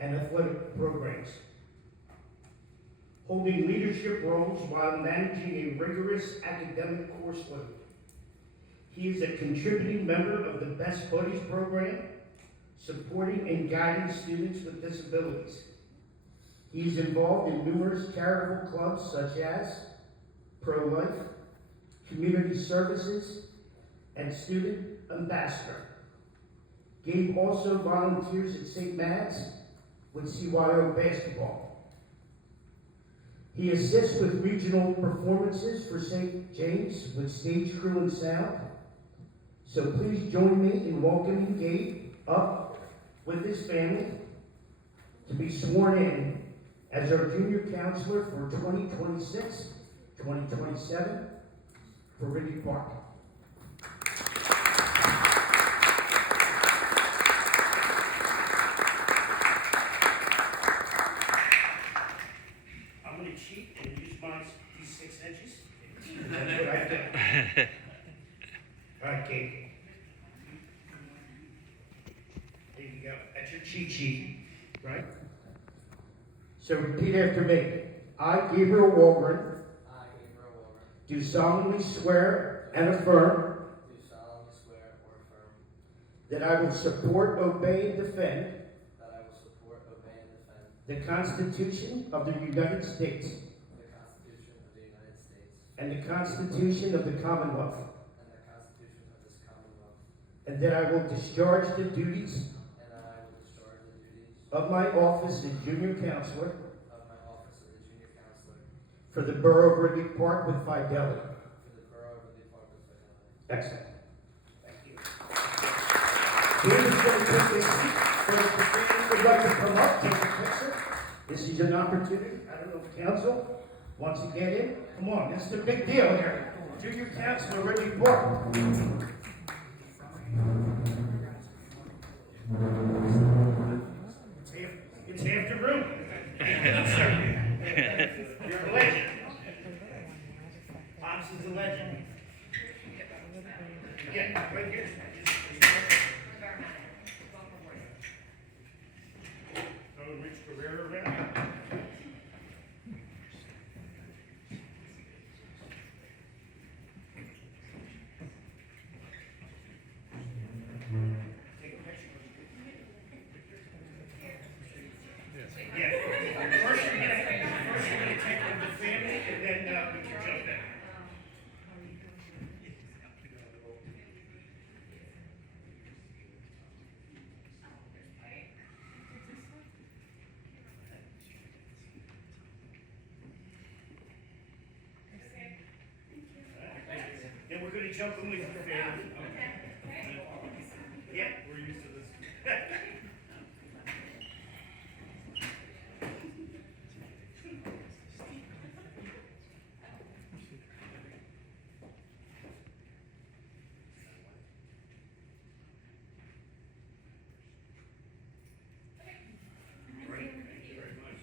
and athletic programs, holding leadership roles while managing a rigorous academic course load. He is a contributing member of the Best Buddies program, supporting and guiding students with disabilities. He is involved in numerous charitable clubs such as Pro-Life, Community Services, and Student Ambassador. Gabe also volunteers at St. Matt's with CYO basketball. He assists with regional performances for St. James with stage crew and sound. So please join me in welcoming Gabe up with his family to be sworn in as our junior counselor for 2026-2027 for Ridley Park. I'm going to cheat and use these 6 inches. That's what I do. All right, Gabe. There you go. That's your cheat sheet, right? So repeat after me. I, Gabriel Walgren, do solemnly swear and affirm that I will support, obey, and defend the Constitution of the United States and the Constitution of the Commonwealth, and that I will discharge the duties of my office as junior counselor for the Borough of Ridley Park with fidelity. Excellent. Thank you. David's going to take this seat. So if the family would like to come up, take a picture. This is an opportunity. I don't know if council wants to get in. Come on, this is a big deal here. Junior counselor Ridley Park. It's half the room. You're a legend. Pops is a legend. Yeah, right here. Throw Rich Guerrero around. Take a picture. Yeah. First you're gonna take with the family, and then we can jump in. Then we're gonna jump in with the family. Yeah, we're used to this. Great, thank you very much.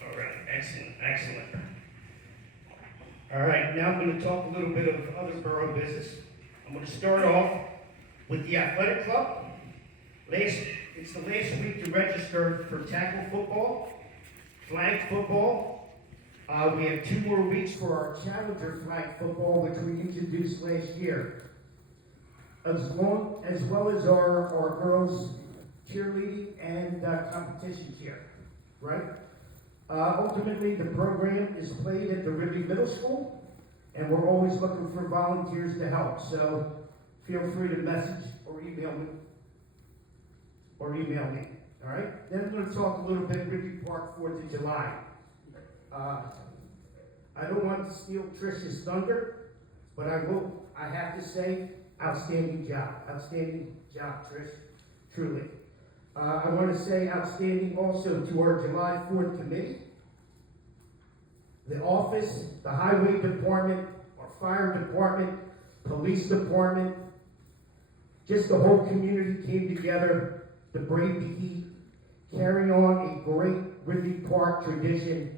All right, excellent, excellent. All right, now I'm going to talk a little bit of other borough business. I'm going to start off with the athletic club. It's the last week to register for tackle football, flag football. We have 2 more weeks for our challenger flag football, which we introduced last year, as well as our girls cheerleading and competition cheer, right? Ultimately, the program is played at the Ridley Middle School, and we're always looking for volunteers to help. So feel free to message or email me. All right? Then I'm going to talk a little bit Ridley Park 4th of July. I don't want to steal Trish's thunder, but I have to say, outstanding job, Trish. truly. I want to say outstanding also to our July 4th committee, the office, the highway department, our fire department, police department, just the whole community came together to brave the heat, carrying on a great Ridley Park tradition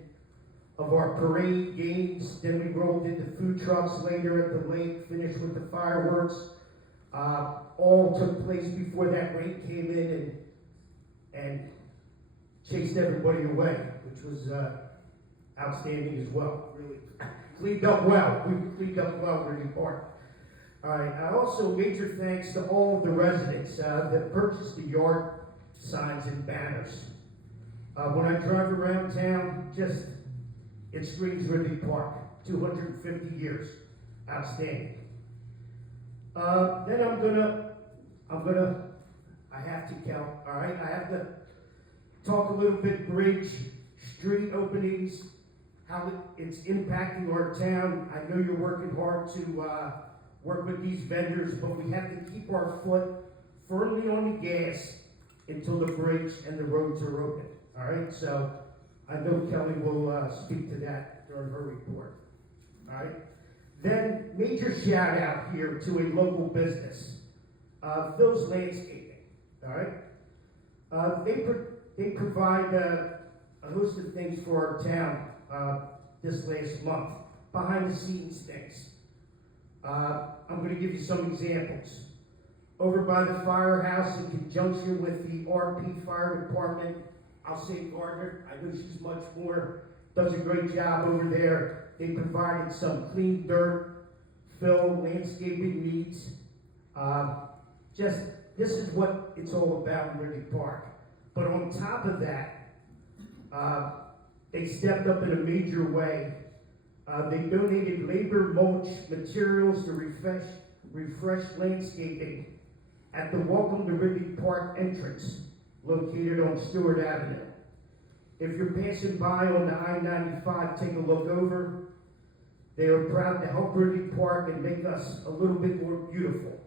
of our parade games. Then we rolled into food trucks later at the lake, finished with the fireworks. All took place before that rain came in and chased everybody away, which was outstanding as well. Really cleaned up well. We cleaned up well Ridley Park. All right. Also, major thanks to all of the residents that purchased the yard signs and banners. When I drive around town, it screams Ridley Park. 250 years, outstanding. Then I have to count. All right, I have to talk a little bit bridge, street openings, how it's impacting our town. I know you're working hard to work with these vendors, but we have to keep our foot firmly on the gas until the bridge and the roads are open. All right, so I know Kelly will speak to that during her report. All right, then major shout out here to a local business, Phil's Landscaping. All right, they provide a host of things for our town this last month, behind the scenes things. I'm going to give you some examples. Over by the firehouse, in conjunction with the RP Fire Department, I'll say Gardner, I know she's much more, does a great job over there. They provided some clean dirt, fill, landscaping needs. This is what it's all about in Ridley Park. But on top of that, they stepped up in a major way. They donated labor mulch materials to refresh landscaping at the Welcome to Ridley Park entrance, located on Stewart Avenue. If you're passing by on the I-95, take a look over. They are proud to help Ridley Park and make us a little bit more beautiful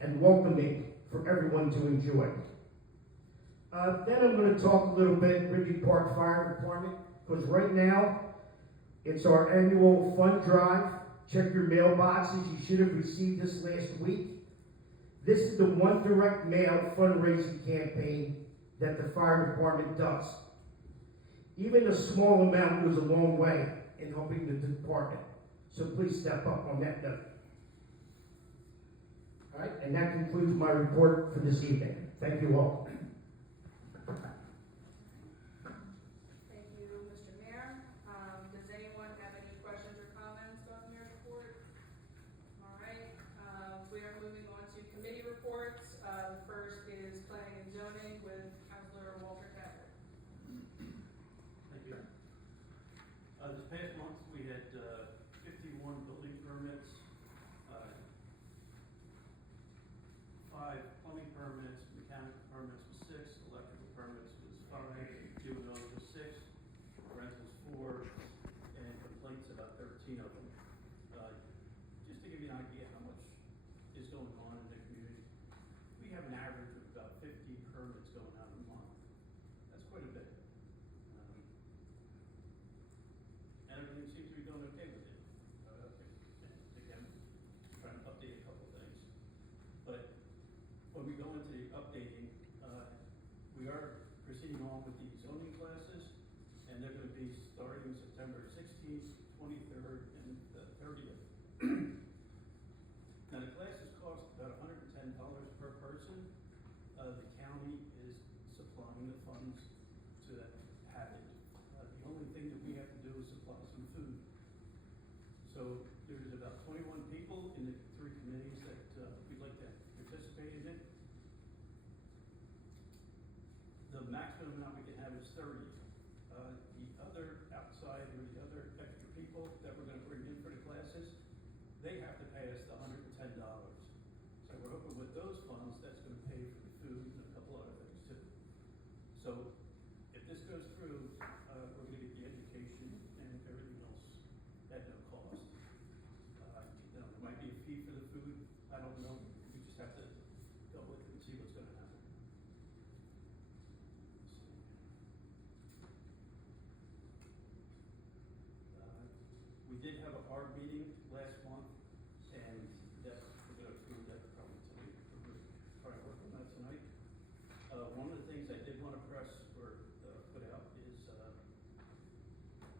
and welcoming for everyone to enjoy. Then I'm going to talk a little bit Ridley Park Fire Department, because right now, it's our annual fund drive. Check your mailboxes. You should have received this last week. This is the One Direct Mail fundraising campaign that the fire department does. Even a small amount goes a long way in helping the department. So please step up on that note. All right, and that concludes my report for this evening. Thank you all. Does anyone have any questions or comments on your report? All right, we are moving on to committee reports. The first is planning and zoning with Councilor Walter Capper. Thank you. This past month, we had 51 building permits, 5 plumbing permits, mechanical permits was 6, electrical permits was 5, Q&O was 6, rentals 4, and complaints about 13 of them. Just to give you an idea how much is going on in the community, we have an average of about 50 permits going out a month. That's quite a bit. And everything seems to be going okay with it. Again, trying to update a couple of things. But when we go into the updating, we are proceeding on with the zoning classes, and they're going to be starting September 16th, 23rd, and the 30th. Now, the classes cost about $110 per person. The county is supplying the funds to have it. The only thing that we have to do is supply some food. So there's about 21 people in the 3 committees that we'd like to participate in it. The maximum amount we can have is 30. The other outside or the other extra people that we're going to bring in for the classes, they have to pay us the $110. So we're hoping with those funds, that's going to pay for the food and a couple other things too. So if this goes through, we're going to get the education and everything else at no cost. You know, there might be a fee for the food. I don't know. We just have to go with it and see what's going to happen. have a hard meeting last month, and that, we're gonna approve that probably tonight, we're gonna try to work on that tonight. One of the things I did wanna press or, put out is,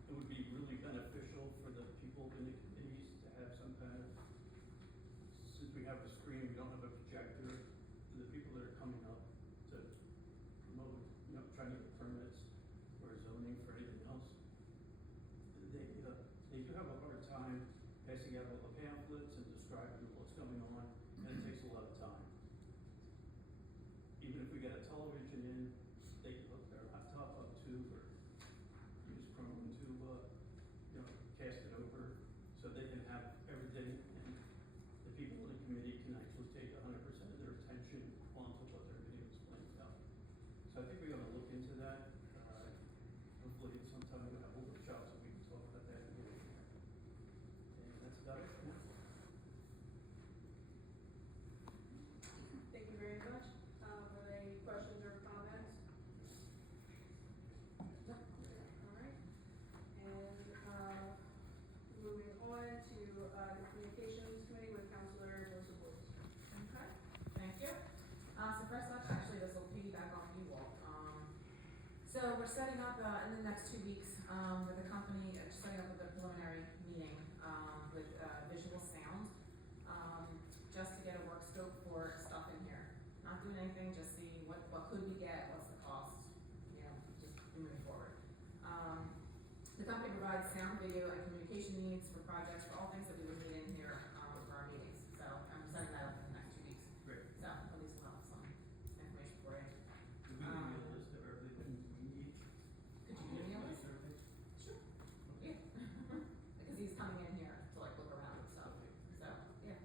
it would be really beneficial for the people in the committees to have some kind of, since we have a screen, we don't have a projector, the people that are coming up to promote, trying to get permits or zoning for anything else, they do have a hard time passing out all the pamphlets and describing what's going on, and it takes a lot of time. Even if we get a television in, they can hook their laptop up to, or use Chrome to, cast it over, so they can have everything, and the people in the committee can actually take 100% of their attention onto what their video is playing about. So I think we're gonna look into that, hopefully sometime we'll have a workshop so we can talk about that in here. And that's about it for now. Thank you very much. Are there any questions or comments? All right. And, moving on to, the Communications Committee with Counselor Melissa Woods. Okay, thank you. So first off, actually, this will piggyback off you all. So we're setting up, in the next 2 weeks, with the company, setting up a preliminary meeting, with, visual sound, just to get a work scope for stuff in here. Not doing anything, just see what could we get, what's the cost, just moving forward. The company provides sound, video, and communication needs for projects, for all things that we would need in here, for our meetings. So I'm setting that up in the next 2 weeks. Great. So at least we'll have some information for you. Do we give you a list of everything we need? Could you give me a list? Sure. Yeah. Because he's coming in here to like look around and stuff. So, yeah.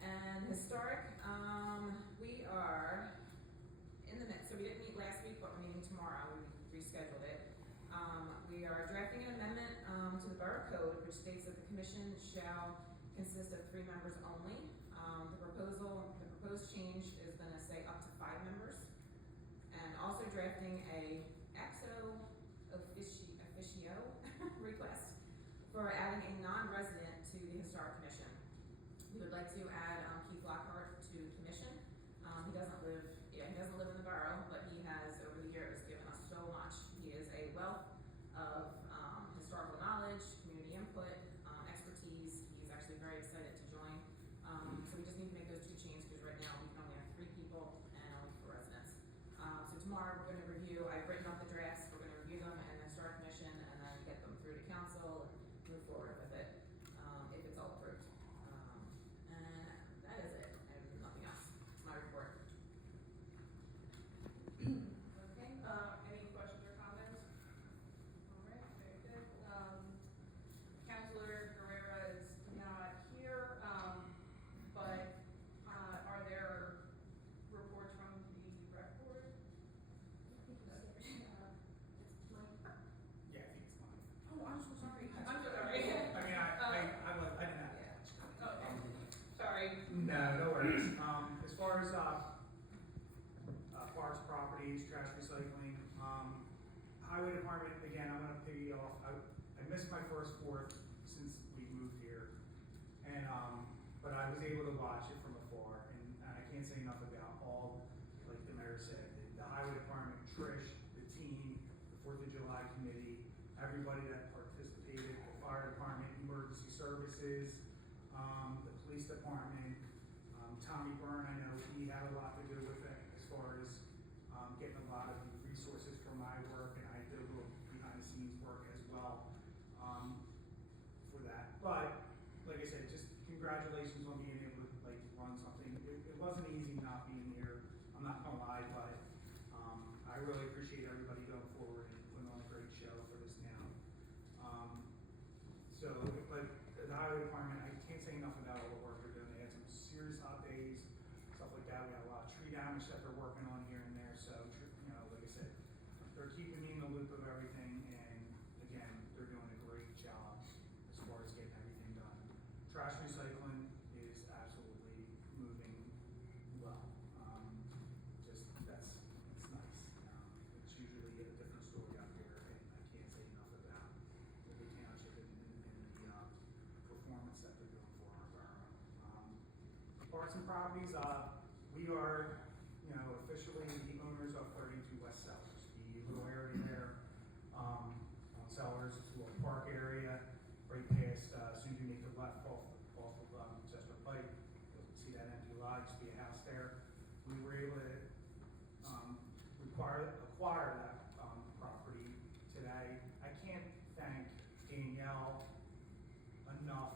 And historic, we are in the midst, so we didn't meet last week, but we're meeting tomorrow, we rescheduled it. We are drafting an amendment, to the Borough Code, which states that the commission shall consist of 3 members only. The proposed change is gonna say up to 5 members. And also drafting a officio request for adding a non-resident to the Historic Commission. We would like to add, Keith Lockhart to commission. He doesn't live in the borough, but he has, over the years, given us so much. He is a wealth of, historical knowledge, community input, expertise. He's actually very excited to join. So we just need to make those 2 changes, because right now we can only have 3 people and only 4 residents. So tomorrow we're gonna review, I've written up the drafts, we're gonna review them and then start commission, and then get them through to council and move forward with it, if it's all approved. And that is it, and nothing else. It's my report. Okay, any questions or comments? All right, very good. Counselor Guerrera is not here, but, are there reports from the rec board? Yeah, I think it's fine. Oh, I'm so sorry. I'm so sorry. I mean, I didn't have much. Oh, sorry. No, no worries. As far as, parks, properties, trash recycling, highway department, again, I'm gonna piggy off. I missed my first 4th since we moved here. And, but I was able to watch it from afar, and I can't say enough about all, like the mayor said, the highway department, Trish, the team, the 4th of July committee, everybody that participated, the fire department, emergency services, the police department, Tommy Byrne, I know he had a lot to do with it as far as, getting a lot of the resources for my work, and I did a little behind the scenes work as well, for that. But, like I said, just congratulations on being able to, like, run something. It wasn't easy not being here, I'm not gonna lie, but, I really appreciate everybody going forward and putting on a great show for this town. But the highway department, I can't say enough about all the work they're doing. They had some serious hot days, stuff like that. We had a lot of tree damage that they're working on here and there, so, like I said, they're keeping me in the loop of everything, and again, they're doing a great job as far as getting everything done. Trash recycling is absolutely moving well. That's nice. It's usually a different story out there, and I can't say enough about what the township and we are, officially the owners of 32 West Sellers, the little area there, on Sellers, it's a little park area, right past, as soon as you make the left off of, Chester Pike, you'll see that empty lot, used to be a house there. We were able to, acquire that, property today. I can't thank Danielle enough,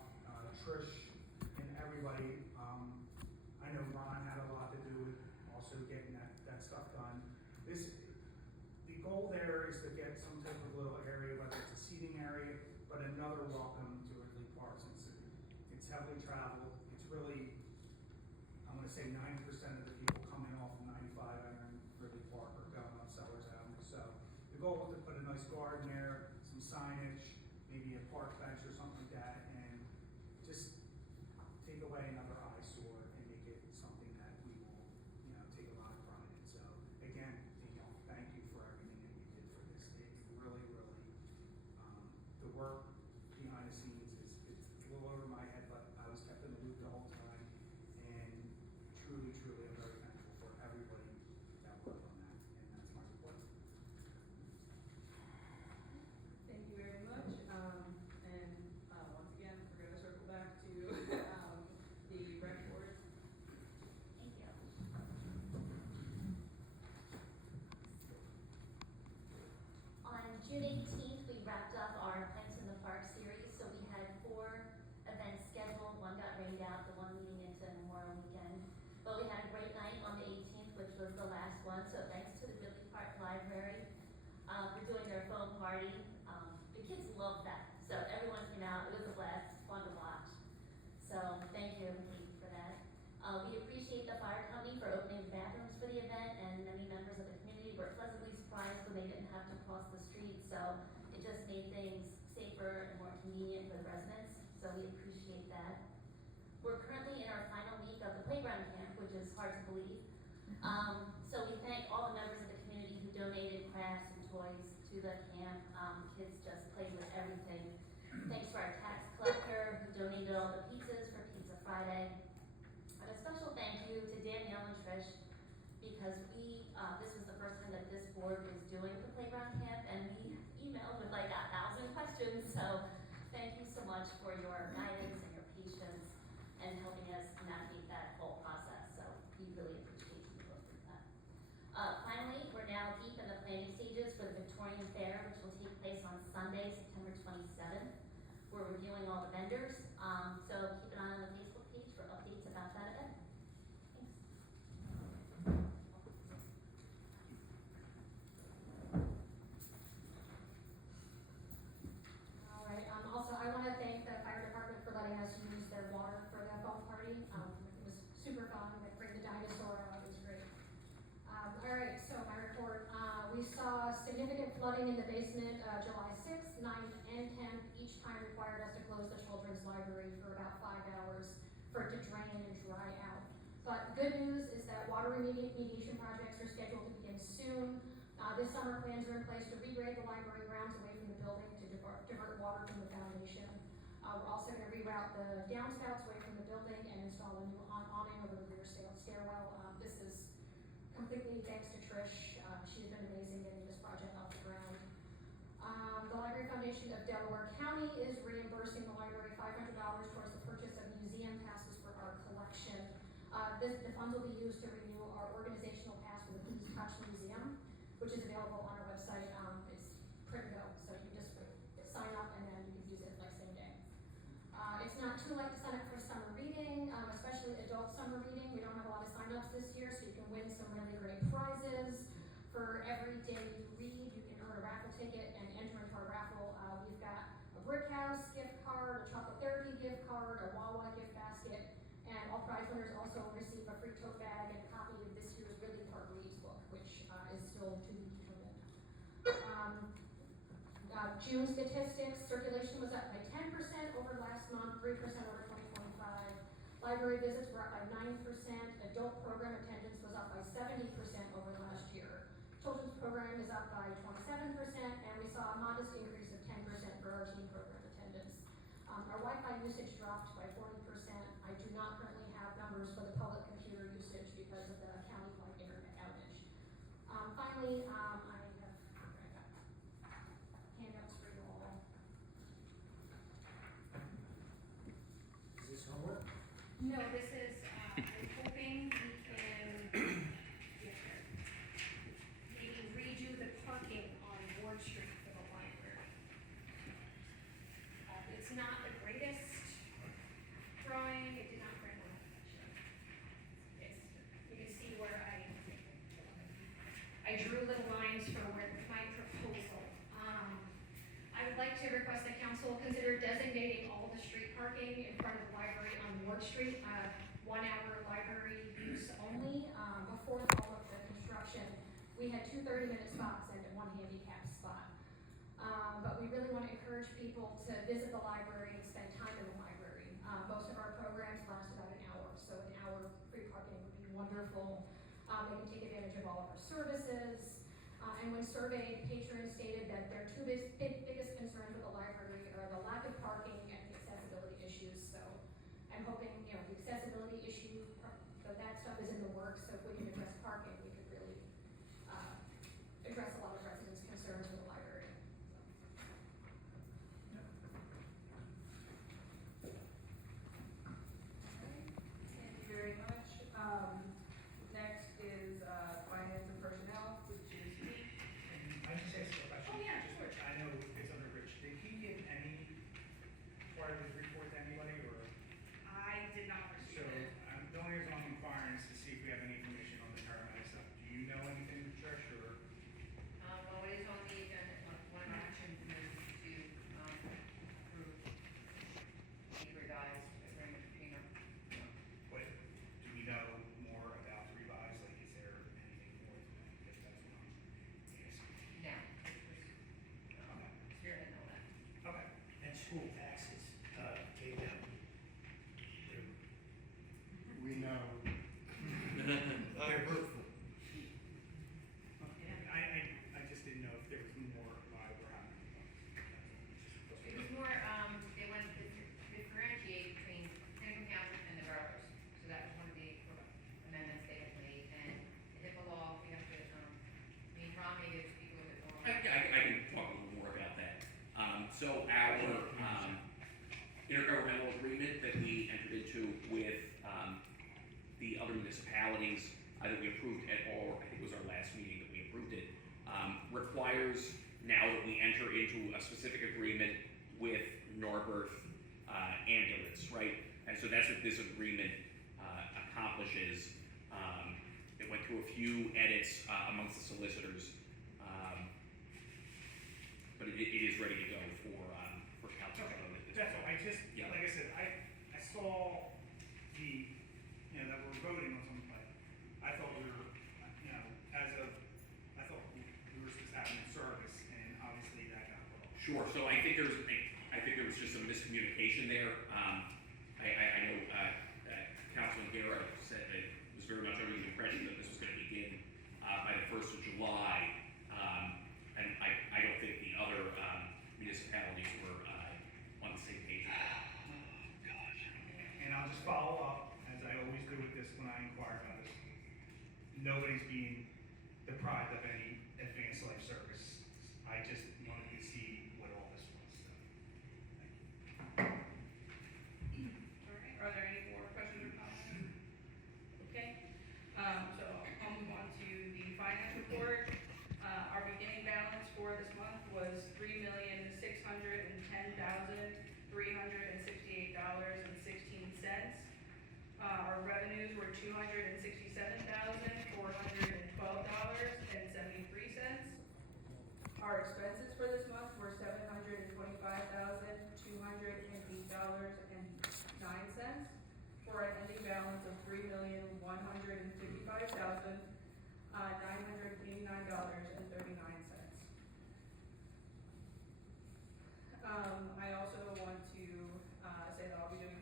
Trish and everybody. I know Ron had a lot to do with also getting that stuff done. The goal there is to get some type of little area, whether it's a seating area, but another welcome to Ridley Park, since it's heavily traveled. It's really, I'm gonna say 90% of the people coming off of 95 entering Ridley Park are going up Sellers Avenue. So the goal was to put a nice garden there, some signage, maybe a park bench or something like that, and just take away another eyesore and make it something that we will, take a lot of pride in. So again, Danielle, thank you for everything that you did for this. It really, the work behind the scenes it's a little over my head, but I was kept in the loop the whole time, and truly, I'm very thankful for everybody that worked on that, and that's my report. Thank you very much. Once again, we're gonna circle back to, the rec board. Thank you. On June 18th, we wrapped up our Plants in the Park series, so we had 4 events scheduled. One got rained out, the one leading into Memorial Weekend. But we had a great night on the 18th, which was the last one, so thanks to the Ridley Park Library for doing their foam party. The kids loved that, so everyone came out. It was a blast, fun to watch. So thank you, Kate, for that. We appreciate the fire company for opening the bathrooms for the event, and many members of the community were pleasantly surprised when they didn't have to cross the street. So it just made things safer and more convenient for the residents. So we appreciate that. We're currently in our final week of the playground camp, which is hard to believe. So we thank all the members of the community who donated crafts and toys to the camp. Kids just played with everything. Thanks to our tax collector who donated all the pizzas for Pizza Friday. And a special thank you to Danielle and Trish, because this was the first time that this board was doing the playground camp, and we emailed with like 1,000 questions. So thank you so much for your guidance and your patience and helping us navigate that whole process. So we really appreciate you both for that. Finally, we're now deep in the planning stages for the Victorian Fair, which will take place on Sunday, September 27th. We're reviewing all the vendors, so keep an eye on the Facebook page for updates about that event. Thanks. All right, also I want to thank the fire department for letting us use their water for the foam party. It was super fun, we bring the dinosaur out, it was great. All right, so my report, we saw significant flooding in the basement, July 6th, 9th, and 10th. Each time required us to close the children's library for about 5 hours for it to drain and dry out. But good news is that water remediation projects are scheduled to begin soon. This summer, plans are in place to regrade the library grounds away from the building to divert water from the foundation. We're also going to reroute the downspouts away from the building and install a new awning over the rear stairwell. This is completely thanks to Trish. She's been amazing getting this project off the ground. The Library Foundation of Delaware County is reimbursing the library $500 towards the purchase of museum passes for our collection. The funds will be used to renew our organizational pass for the Please Touch Museum, which is available on our website. It's print go, so you just sign up and then you can use it like same day. It's not too late to sign up for summer reading, especially adult summer reading. We don't have a lot of sign-ups this year, so you can win some really great prizes. For every day you read, you can earn a raffle ticket and enter into our raffle. We've got a Brick House gift card, a Chocolate Therapy gift card, a Wawa gift basket, and all prize winners also receive a free tote bag and a copy of this year's Ridley Park Reads book, which is still to be determined. June statistics, circulation was up by 10% over last month, 3% over 2025. Library visits were up by 9%. Adult program attendance was up by 70% over last year. Children's program is up by 27%, and we saw a modest increase of 10% for our teen program attendance. Our Wi-Fi usage dropped by 40%. I do not currently have numbers for the public computer usage because of Street, 1 hour library use only. Before all of the construction, we had 2 30-minute spots and 1 handicap spot. But we really want to encourage people to visit the library and spend time in the library. Most of our programs last about an hour, so an hour free parking would be wonderful. They can take advantage of all of our services. And when surveyed, patrons stated that their two biggest concerns with the library are the lack of parking and the accessibility issues. So I'm hoping, the accessibility issue, so that stuff is in the works. So if we can address parking, we could really address a lot of residents' concerns with the library. Thank you very much. Next is, finance and personnel, which is me. I just asked a question. Oh, yeah, sure. I know it's under Rich. Did he give any part of his report to anybody, or? I did not So, receive it. the only reason I'm inquiring is to see if we have any information on the paramedic stuff. Do you know anything, Trish, or? Well, it is on the agenda, one action is to, approve the revised agreement between them. What, do we know more about the revised, like, is there anything more to that? Because that's what I'm asking. Now, you're gonna know that. Okay. And school taxes, came down. We know. They're hurtful. I just didn't know if there was more why we're having. It was more, they wanted to differentiate between Hennepin Township and the boroughs. So that was one of the amendments they had made, and the HIPAA law, we have to, Ron maybe speak a little bit more. I can talk a little more about that. So our intergovernmental agreement that we entered into with the other municipalities that we approved at all, I think it was our last meeting that we approved it, requires now that we enter into a specific agreement with Narberth Ambulance, right? And so that's what this agreement accomplishes. It went through a few edits amongst the solicitors, but it is ready to go for council vote at this That's all, point. I just, Yeah. like I said, I saw the, that we're voting on something, but I thought we were, I thought we were supposed to have it in service, and obviously that got wrong. Sure, so I think there was just some miscommunication there. I know Councilman Guerra said that was very much under the impression that this was gonna begin by the 1st of July. And I don't think the other municipalities were on the same page with that. And I'll just follow up, as I always do with this when I inquire about this. Nobody's being deprived of any advanced life service. I just wanted to see what all this was. So, thank you. All right, are there any more questions or comments? Okay, so I'll move on to the finance report. Our beginning balance for this month was $3,610,368.16. Our revenues were $267,412.73. Our expenses for this month were $725,208.09, for an ending balance of $3,155,989.39. I also want to say that I'll be doing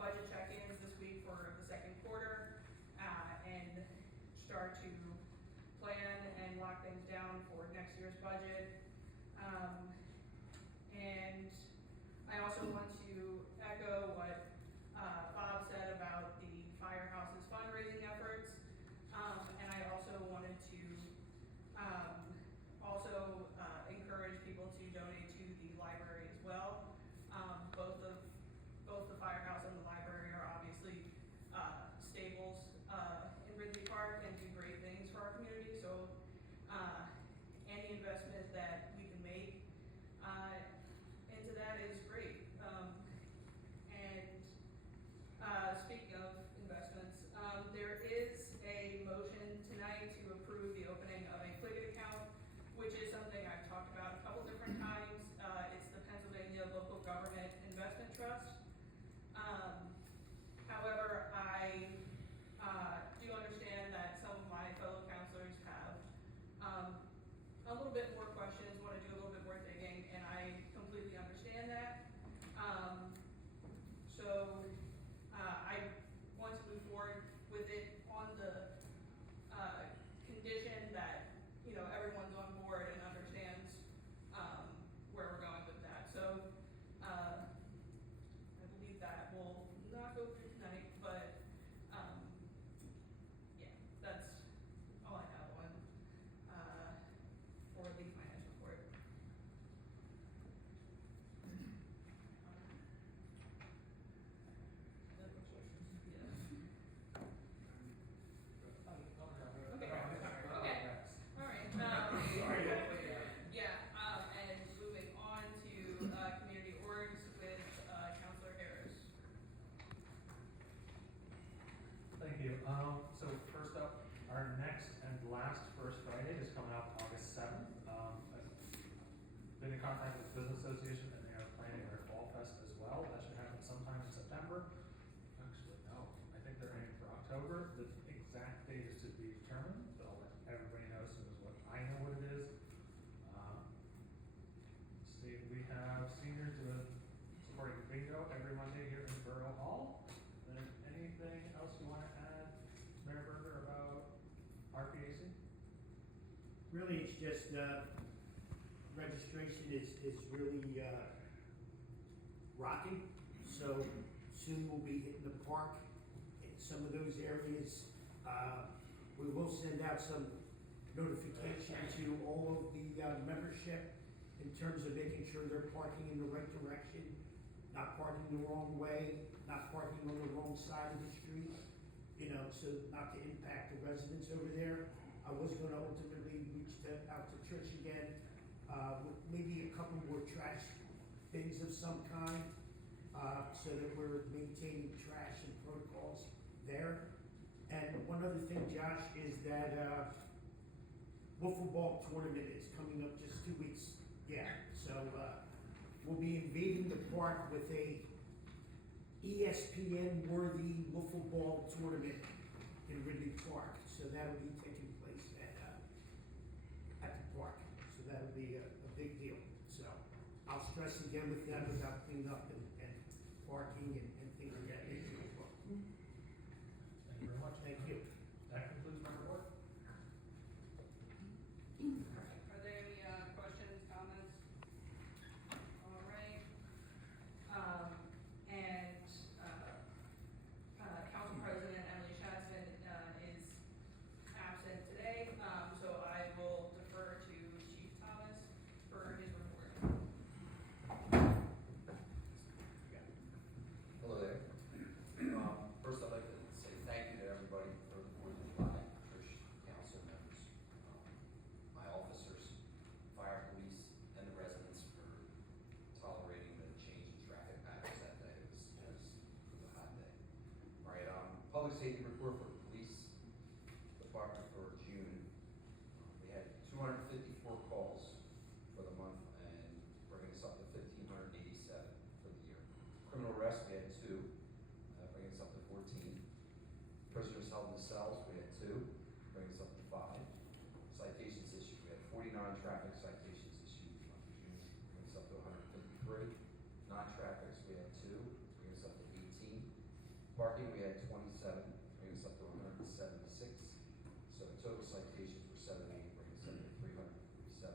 budget check-ins this week for the second quarter and start to plan and lock things down for next year's budget. And I also want to echo what Bob said about the firehouse's fundraising efforts. And I also wanted to encourage people to donate to the library as well. Both the firehouse and the library are obviously staples in Ridley Park and do great things for our community. So any investment that we can make into that is great. contact with the Business Association, and they are planning their Fall Fest as well. That should happen sometime in September. Actually, no, I think they're aiming for October. The exact date is to be determined, but I'll let everybody know as soon as I know what it is. Let's see, we have seniors doing supporting bingo every Monday here in Borough Hall. And anything else you want to add, Mayor Berger, about RPAC? Really, it's just, registration is really, rocking. So soon we'll be hitting the park in some of those areas. We will send out some notification to all of the, membership in terms of making sure they're parking in the right direction, not parking the wrong way, not parking on the wrong side of the street, you know, so not to impact the residents over there. I was gonna ultimately out to Trish again, with maybe a couple more trash bins of some kind, so that we're maintaining trash and protocols there. And one other thing, Josh, is that, wiffle ball tournament is coming up just 2 weeks. Yeah, so, we'll be invading the park with a ESPN-worthy wiffle ball tournament in Ridley Park. So that'll be taking place at the park. So that'll be a big deal. So I'll stress again with them about cleanup and parking and things of that nature as well. Thank you very much. Thank you. That concludes my report. Are there any, questions, comments? All right. Council President Emily Shatzman, is absent today, so I will defer to Chief Thomas for his report. Hello there. First I'd like to say thank you to everybody for the 4th of July, Trish, council members, my officers, fire, police, and the residents for tolerating the change in traffic patterns that day. It was a hot day. All right, public safety report for the police department for June. We had 254 calls for the month and bringing us up to 1,587 for the year. Criminal arrests, we had 2, bringing us up to 14. Prisoners held in the cells, we had 2, bringing us up to 5. Citations issued, we had 49 traffic citations issued in the month of June, bringing us up to 153. Non-traffics, we had 2, bringing us up to 18. Parking, we had 27, bringing us up to 176. So the total citations were 78, bringing us up to 347.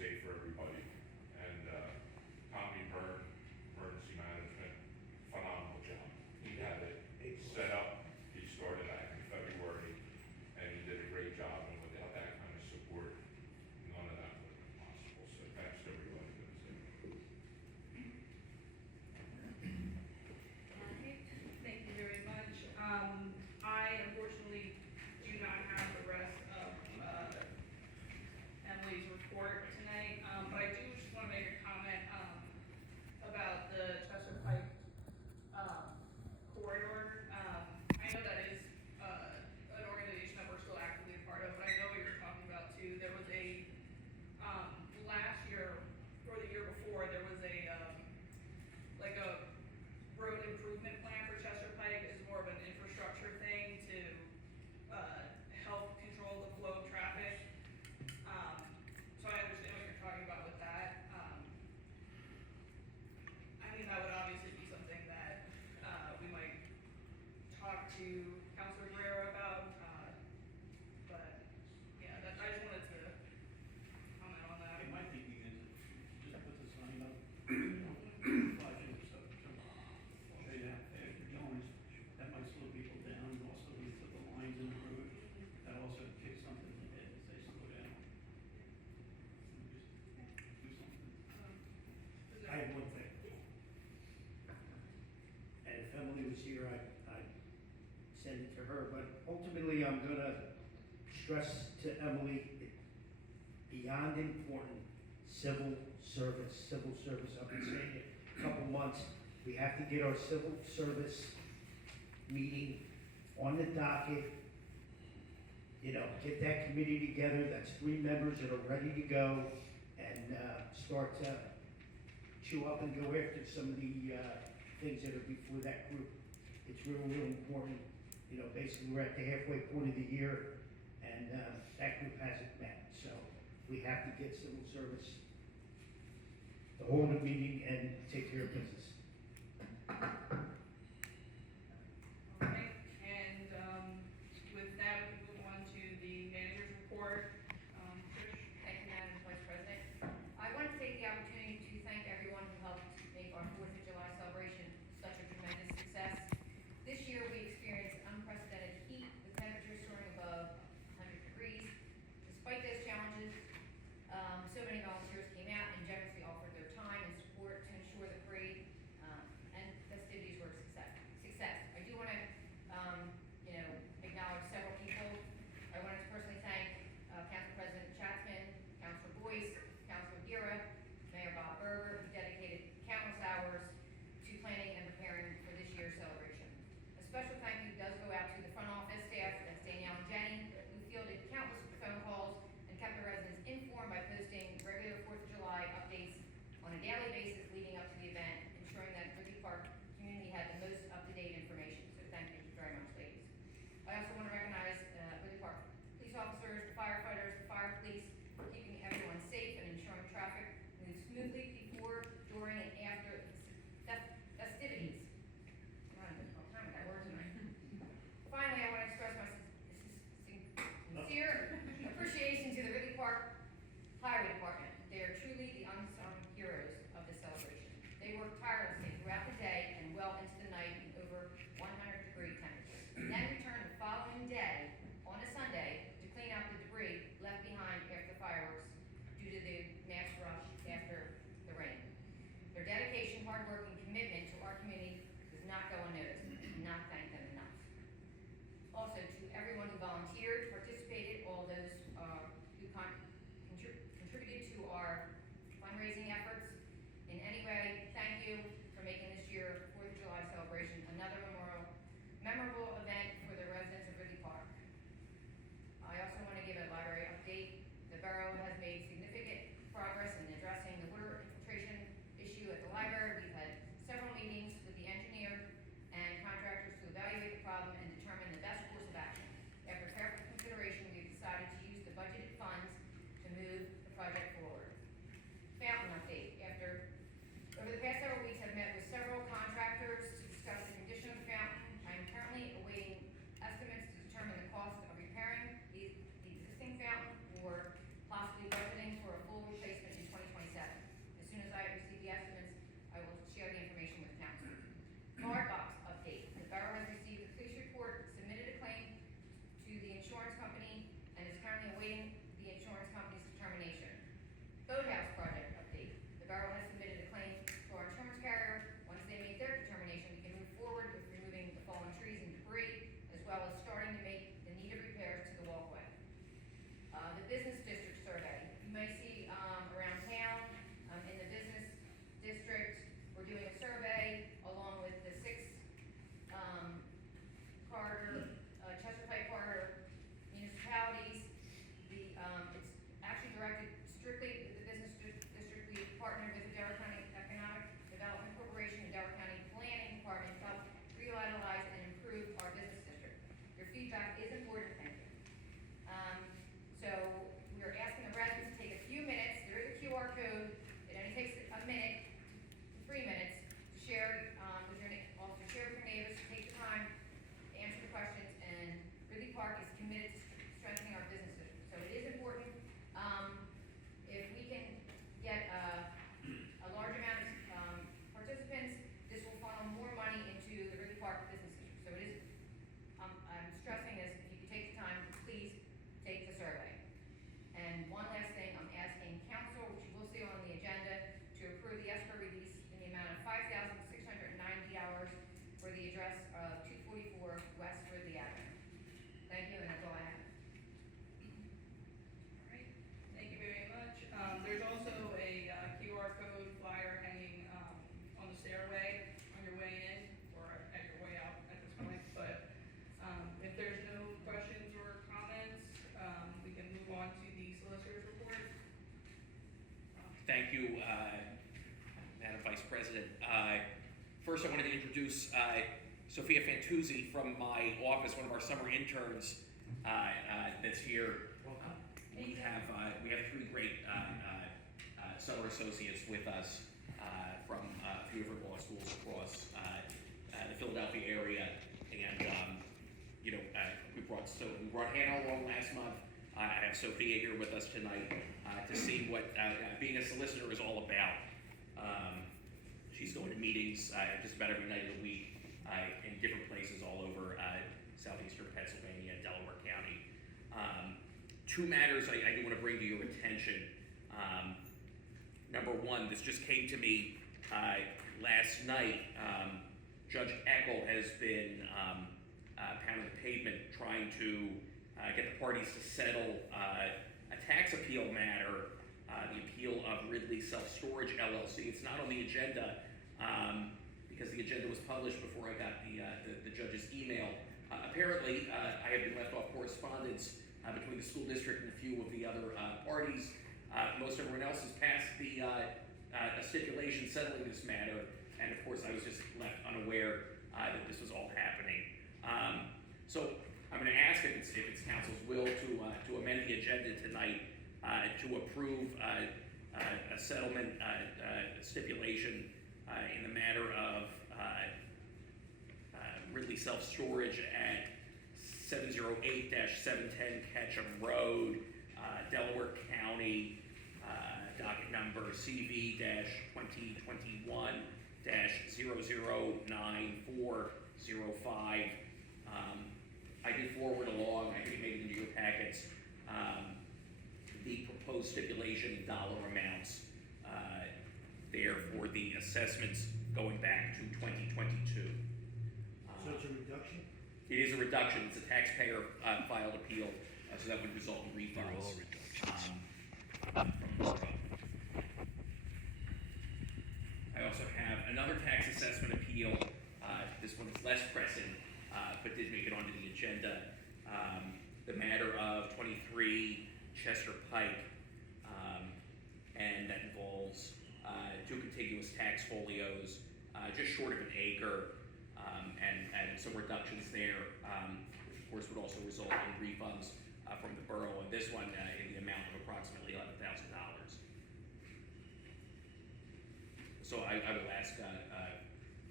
safe for everybody. And Tommy Byrne, emergency management, phenomenal job. He had it set up, he started back in February, and he did a great job, and without that kind of support, none of that would have been possible. So thanks to everybody that was there. Okay, thank you very much. I unfortunately do not have the rest of, Emily's report tonight, but I do just wanna make a comment, about the Chester Pike, corridor. I know that is, an organization that we're still actively a part of, but I know what you're talking about too. There was a, last year, or the year before, there was a, like a road improvement plan for Chester Pike. Is more of an infrastructure thing to, help control the flow of traffic. So I understand what you're talking about with that. I mean, that would obviously be something that, we might talk to Councilor Guerrero about, but, yeah, that, I just wanted to comment on that. My thinking is, just put the sign up, 5 minutes so straight out there, if you're going, that might slow people down, and also when you put the lines in the road, that also kicks something in the head, and say slow down. Just do something. Is I have one thing. And if Emily was here, I'd send it to her, but ultimately, I'm gonna stress to Emily, beyond important, civil service, I've been saying it a couple months, we have to get our civil service meeting on the docket. You know, get that committee together, that's 3 members that are ready to go, and, start to chew up and go after some of the, things that are before that group. It's real important, you know, basically, we're at the halfway point of the year, and, that group hasn't met, so we have to get civil service to hold a meeting and take care of business. Okay, and, with that, we can move on to the manager's report. Trish? Thank you, Madam Vice President. I want to take the opportunity to thank everyone who helped make our 4th of July celebration such a tremendous success. This year, we experienced unprecedented heat, with temperatures soaring above 100 degrees. Despite those challenges, so many volunteers came out and generously offered their time and support to ensure the parade and festivities were a success. I do want to, acknowledge several people. I wanted to personally thank Council President Chatzman, Councilor Boyce, Councilor Guerra, Mayor Bob Berger, who dedicated countless hours to planning and preparing for this year's celebration. A special thank you does go out to the front office staff, that's Danielle and Jenny, who fielded countless phone calls and kept the residents informed by posting regular 4th of July updates on a daily basis leading up to the event, ensuring that Ridley Park community had the most up-to-date information. So thank you very much, ladies. I also want to recognize Ridley Park police officers, the firefighters, the fire police, for keeping everyone safe and ensuring traffic moves smoothly before, during, and after the festivities. I'm having a difficult time with that word tonight. Finally, I want to express my sincere appreciation to the Ridley Park Highway Department. They are truly the unsung heroes of this celebration. They work tirelessly throughout the day and well into the night in over 100-degree temperatures. And then return the following day, on a Sunday, to clean out the debris Thank you, Madam Vice President. First, I wanted to introduce Sophia Fantuzzi from my office, one of our summer interns that's here. We have three great summer associates with us from a few different law schools across the Philadelphia area, and we brought Hannah along last month. I have Sophia here with us tonight to see what being a solicitor is all about. She's going to meetings just about every night of the week in different places all over southeastern Pennsylvania and Delaware County. Two matters I do want to bring to your attention. Number one, this just came to me last night. Judge Eckel has been pounding the pavement trying to get the parties to settle a tax appeal matter, the appeal of Ridley Self-Storage LLC. It's not on the agenda because the agenda was published before I got the judge's email. Apparently, I have been left off correspondence between the school district and a few of the other parties. Most everyone else has passed a stipulation settling this matter, and of course I was just left unaware that this was all happening. So I'm going to ask if it's council's will to amend the agenda tonight to approve a settlement stipulation in the matter of Ridley Self-Storage at 708-710 Ketchum Road, Delaware County, docket number CV-2021-009405. I did forward along, I think it made it into your packets, the proposed stipulation in dollar amounts there for the assessments going back to 2022. So it's a reduction? It is a reduction. It's a taxpayer filed appeal, so that would result in refunds. From the borough. I also have another tax assessment appeal. This one is less pressing, but did make it onto the agenda. The matter of 23 Chester Pike, and that involves two contiguous tax folios, just short of an acre, and some reductions there, which of course would also result in refunds from the borough, and this one in the amount of approximately $11,000. So I will ask,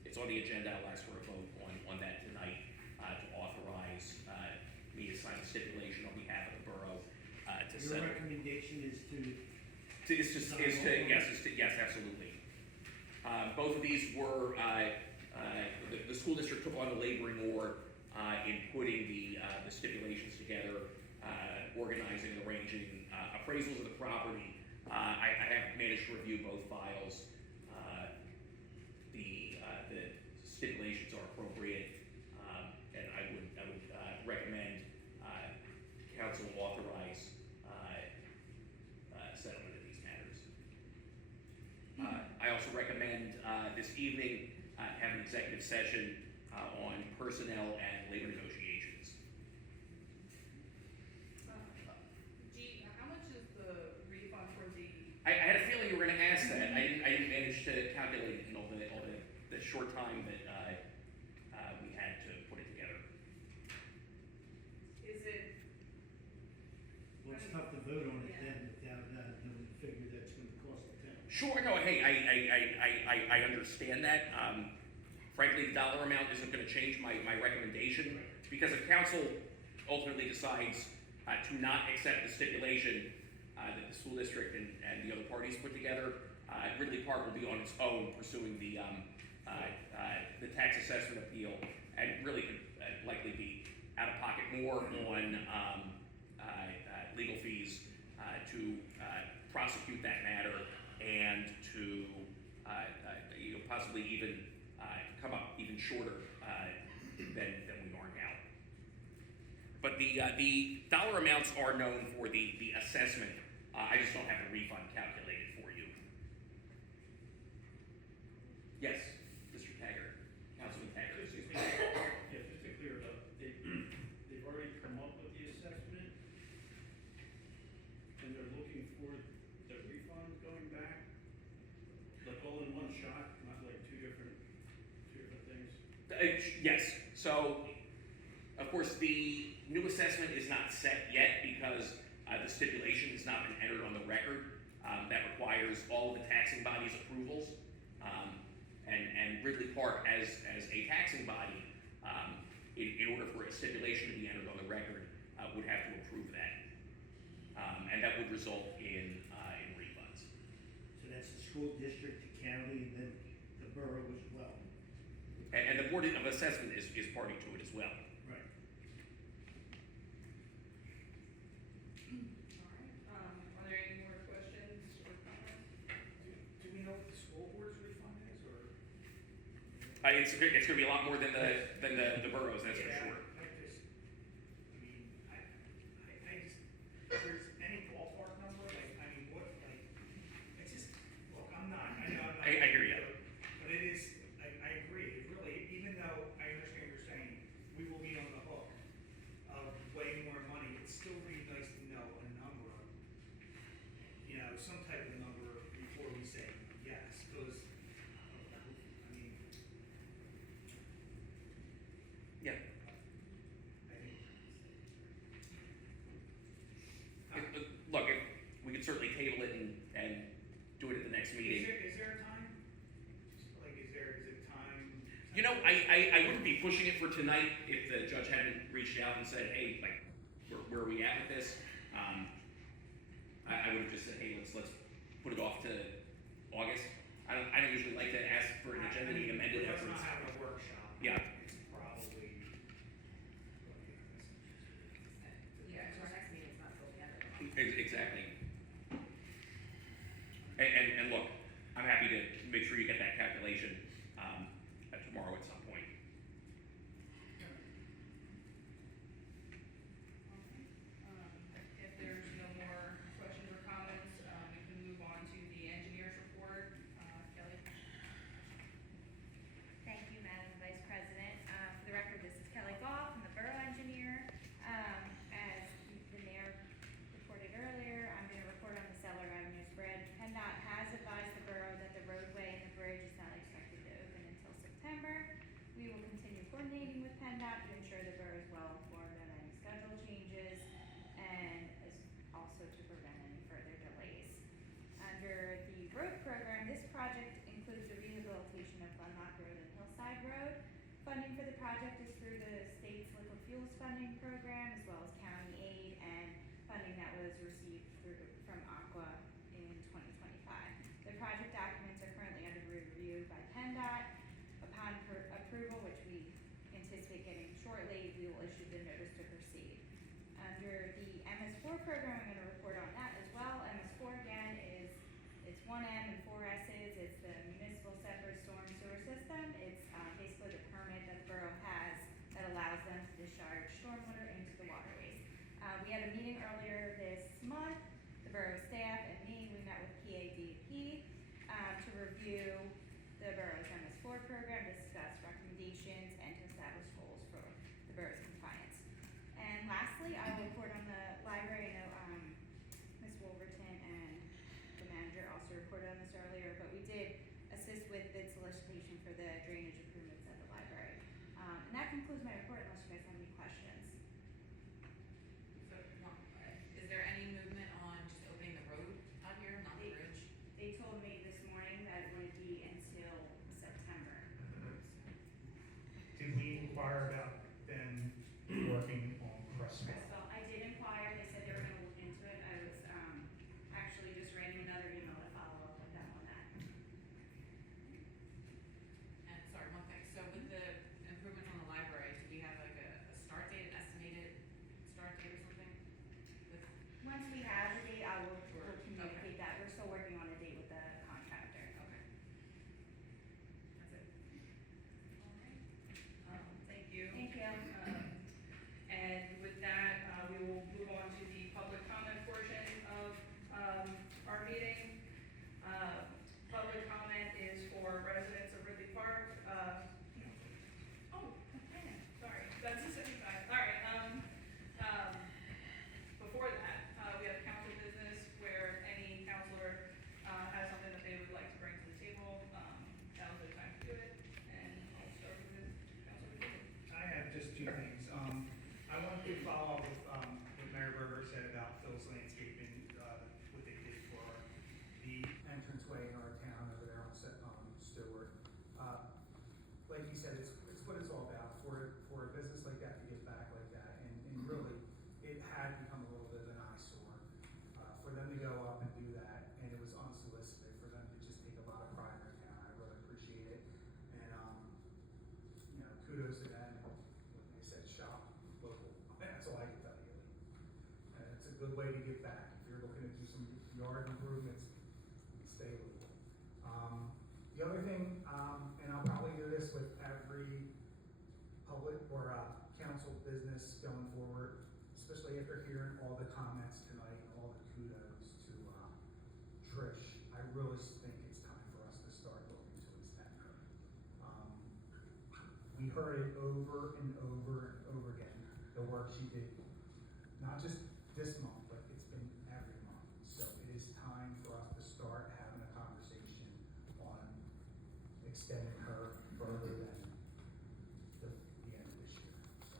it's on the agenda, I'll ask for a vote on that tonight to authorize me to sign a stipulation on behalf of the borough to settle. Your recommendation is to? Yes, absolutely. Both of these were, the school district took on the laboring oar in putting the stipulations together, organizing and arranging appraisals of the property. I have managed to review both files. The stipulations are appropriate, and I would recommend council authorize settlement of these matters. I also recommend this evening have an executive session on personnel and labor negotiations. G, how much is the refund for the? I had a feeling you were going to ask that. I didn't manage to calculate it in all the short time that we had to put it together. Is it? Well, it's tough to vote on it then without knowing the figure that's gonna cost the town. Sure, no, hey, I understand that. Frankly, the dollar amount isn't going to change my recommendation, because if council ultimately decides to not accept the stipulation that the school district and the other parties put together, Ridley Park will be on its own pursuing the tax assessment appeal, and really could likely be out of pocket more on legal fees to prosecute that matter, and to possibly even come up even shorter than we are now. But the dollar amounts are known for the assessment. I just don't have a refund calculated for you. Yes, Mr. Taggart, Councilman Taggart, excuse me. Yeah, just to clear it up, they've already come up with the assessment, and they're looking for the refund going back Yes, so, of course, the new assessment is not set yet because the stipulation has not been entered on the record. That requires all of the taxing body's approvals. And Ridley Park, as a taxing body, in order for a stipulation to be entered on the record, would have to approve that. And that would result in refunds. So that's the school district, the county, and then the borough as well. And the Board of Assessment is party to it as well. Right. Are there any more questions or comments? Do we know what the school board's refund is, or? It's gonna be a lot more than the boroughs, that's for Yeah, sure. If there's any ballpark number, it's just, look, I know I'm not. I hear ya. But it is, I agree, it really, even though I understand you're saying we will be on the hook of way more money, it'd still be nice to know a number, some type of number before we say yes, because, I mean, Yeah. I think. Look, we could certainly table it and do it at the next meeting. Is there a time? Like, is it time? You know, I wouldn't be pushing it for tonight if the judge hadn't reached out and said, hey, like, where are we at with this? I would have just said, hey, let's put it off to August. I don't usually like to ask for an agenda to be amended Let's after not it's. have a workshop. Yeah. It's probably. Yeah, so our next meeting's not till the end of the month. Exactly. And look, I'm happy to make sure you get that calculation, tomorrow at some point. If there's no more questions or comments, we can move on to the engineer's report. Kelly? Thank you, Madam Vice President. For the record, this is Kelly Goff, I'm the Borough Engineer. As the mayor reported earlier, I'm gonna report on the Cellar Avenue spread. PennDOT has advised the borough that the roadway and the bridge is not expected to open until September. We will continue coordinating with PennDOT to ensure the borough is well informed on any schedule changes and as also to prevent any further delays. Under the road program, this project includes the rehabilitation of Glenlock Road and Hillside Road. Funding for the project is through the state's liquid fuels funding program as well as county aid and funding that was received from Aqua in 2025. The project documents are currently under review by PennDOT. Upon approval, which we anticipate getting shortly, we will issue the notice to proceed. Under the MS4 program, I'm going to report on that as well. MS4 again it's 1M and 4 S's. It's the municipal separate storm sewer system. It's basically the permit that the borough has that allows them to discharge stormwater into the waterways. We had a meeting earlier this month. The borough staff and me, we met with PADP to review the borough's MS4 program, discuss recommendations, and to establish goals for the borough's compliance. And lastly, I will report on the library. I know Ms. Wolverton and the manager also reported on this earlier, but we did assist with bid solicitation for the drainage improvements at the library. And that concludes my report unless you guys have any questions. So, is there any movement on just opening the road out here, not the bridge? They told me this morning that it would be until September. Did we inquire about them working on Crestwell? Crystal, I did inquire, they said they were gonna look into it, I was, actually just writing another email to follow up with them on that. And sorry, one over and over and over again, the work she did, not just this month, but it's been every month. So it is time for us to start having a conversation on extending her further than the end of this year. So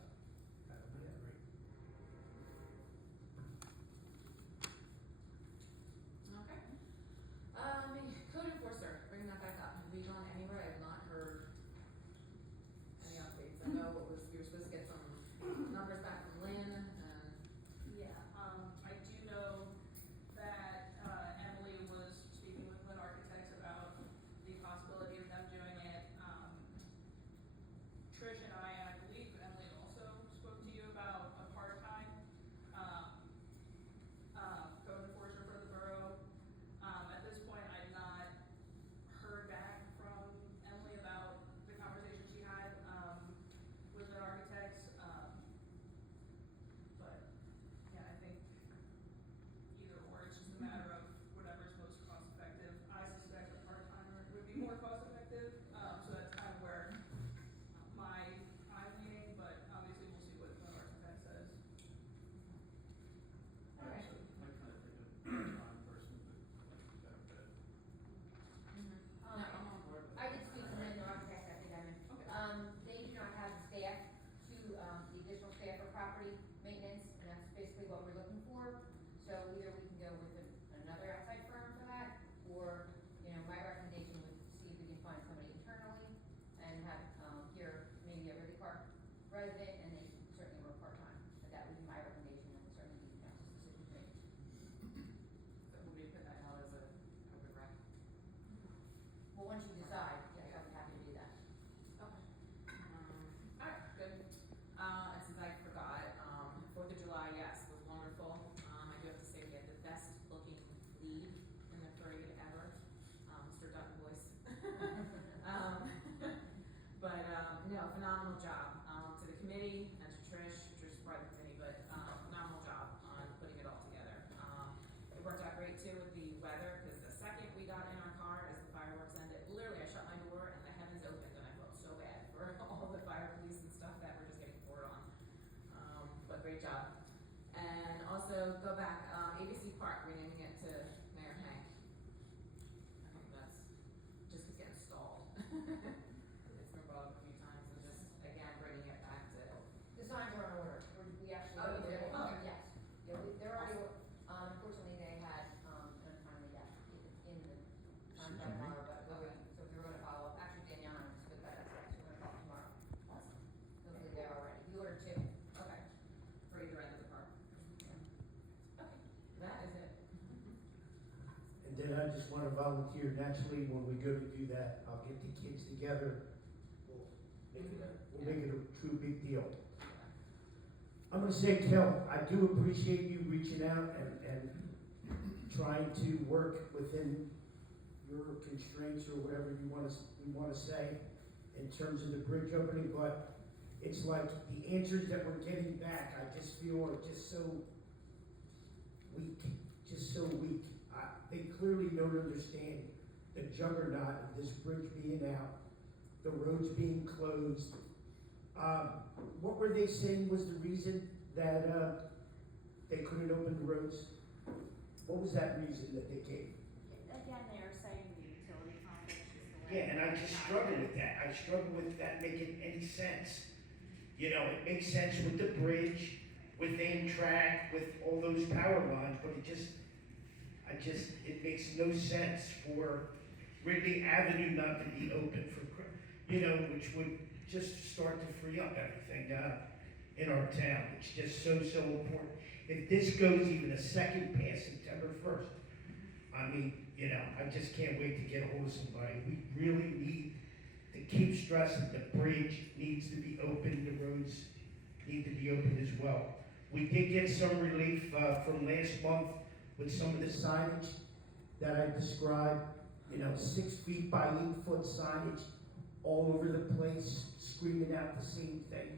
that'll be it. Okay. Code enforcer, bring that back up. Have we gone anywhere? I have not heard any updates. I know we were supposed to get some numbers back from Lynn and, Yeah, I do know that, Emily was speaking with Lynn Architects about the possibility of them doing it. Trish and I believe Emily also spoke to you about a part-time, code enforcer for the borough. At this point, I've not heard back from Emily about the conversation she had, with Lynn Architects, but, yeah, I think either or, it's just a matter of whatever's most cost effective. I suspect a part-timer would be more cost effective, so that's kind of where I'm leaning, but obviously we'll see what the architect says. Alright. So I kind of think a part-time person would like benefit. I did speak to the architect, I think I meant, they do not have the staff to, the additional staff for property maintenance, and that's basically what we're looking for. So either we can go with another outside firm for that, or, you know, my recommendation would see if we can find somebody internally and have, here, maybe a Ridley Park resident, and they can certainly work part-time. But that would be my recommendation, that would certainly be the council's decision to make. so would we put that out as a open rec? Well, once you decide, yes, I'll be happy to do that. Okay. Alright, good. And since I forgot, 4th of July, yes, was wonderful. I do have to say we had the best looking lead in the parade ever, Mr. Dutton Boyce. But, no, phenomenal job, to the committee and to Trish is part of the committee, but, phenomenal job on putting it all together. It worked out great too with the weather, because the second we got in our car as the fireworks ended, literally I shut my door and the heavens opened and I felt so bad for all the fire police and stuff that were just getting poured on. But great job. And also go back, ABC Park, renaming it to Mayor Hank. I think that's, just it's getting stalled. It's been brought up a few times and just, again, bringing it back to, The signs are on order, we actually. Oh, you did? Oh. Yes, yeah, they're already, unfortunately, they had, an untimely death in the time by tomorrow, but so we're gonna follow up, actually Danielle is with that, so we're gonna call tomorrow. awesome. Hopefully they're all ready, we ordered 2. Okay. For either end of the park. Okay, that is it. And then I just want to volunteer, naturally, when we go to do that, I'll get the kids together. We'll make it a true big deal. I'm gonna say, Kel, I do appreciate you reaching out and trying to work within your constraints or whatever you wanna say in terms of the bridge opening, but it's like the answers that we're getting back, I just feel are just so weak, they clearly don't understand the juggernaut of this bridge being out, the roads being closed. What were they saying was the reason that, they couldn't open the roads? What was that reason that they gave? Again, they're citing the utility conflict is the way. Yeah, and I just struggle with that. I struggle with that making any sense. You know, it makes sense with the bridge, with Amtrak, with all those power lines, but it makes no sense for Ridley Avenue not to be open which would just start to free up everything in our town. It's just so important. If this goes even a second past September 1st, I mean, I just can't wait to get a hold of somebody. We really need to keep stressing the bridge needs to be open, the roads need to be open as well. We did get some relief from last month with some of the signage that I described, 6 feet by 8 foot signage all over the place, screaming out the same thing.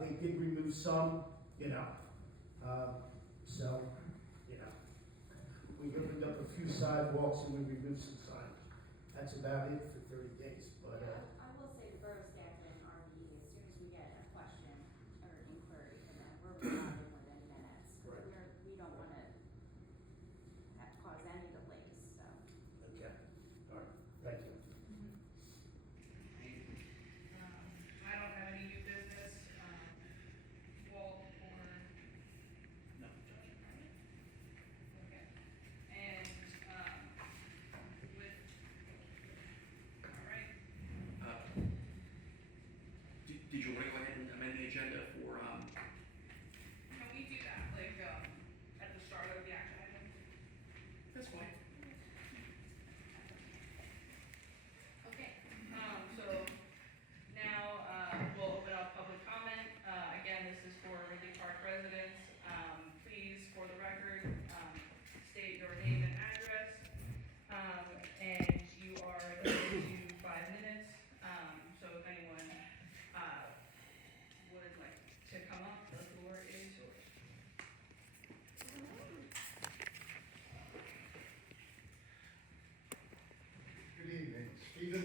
They did remove some, we opened up a few sidewalks and we removed some signage. That's about it for 30 days, but, I will say the borough staff and RV, as soon as we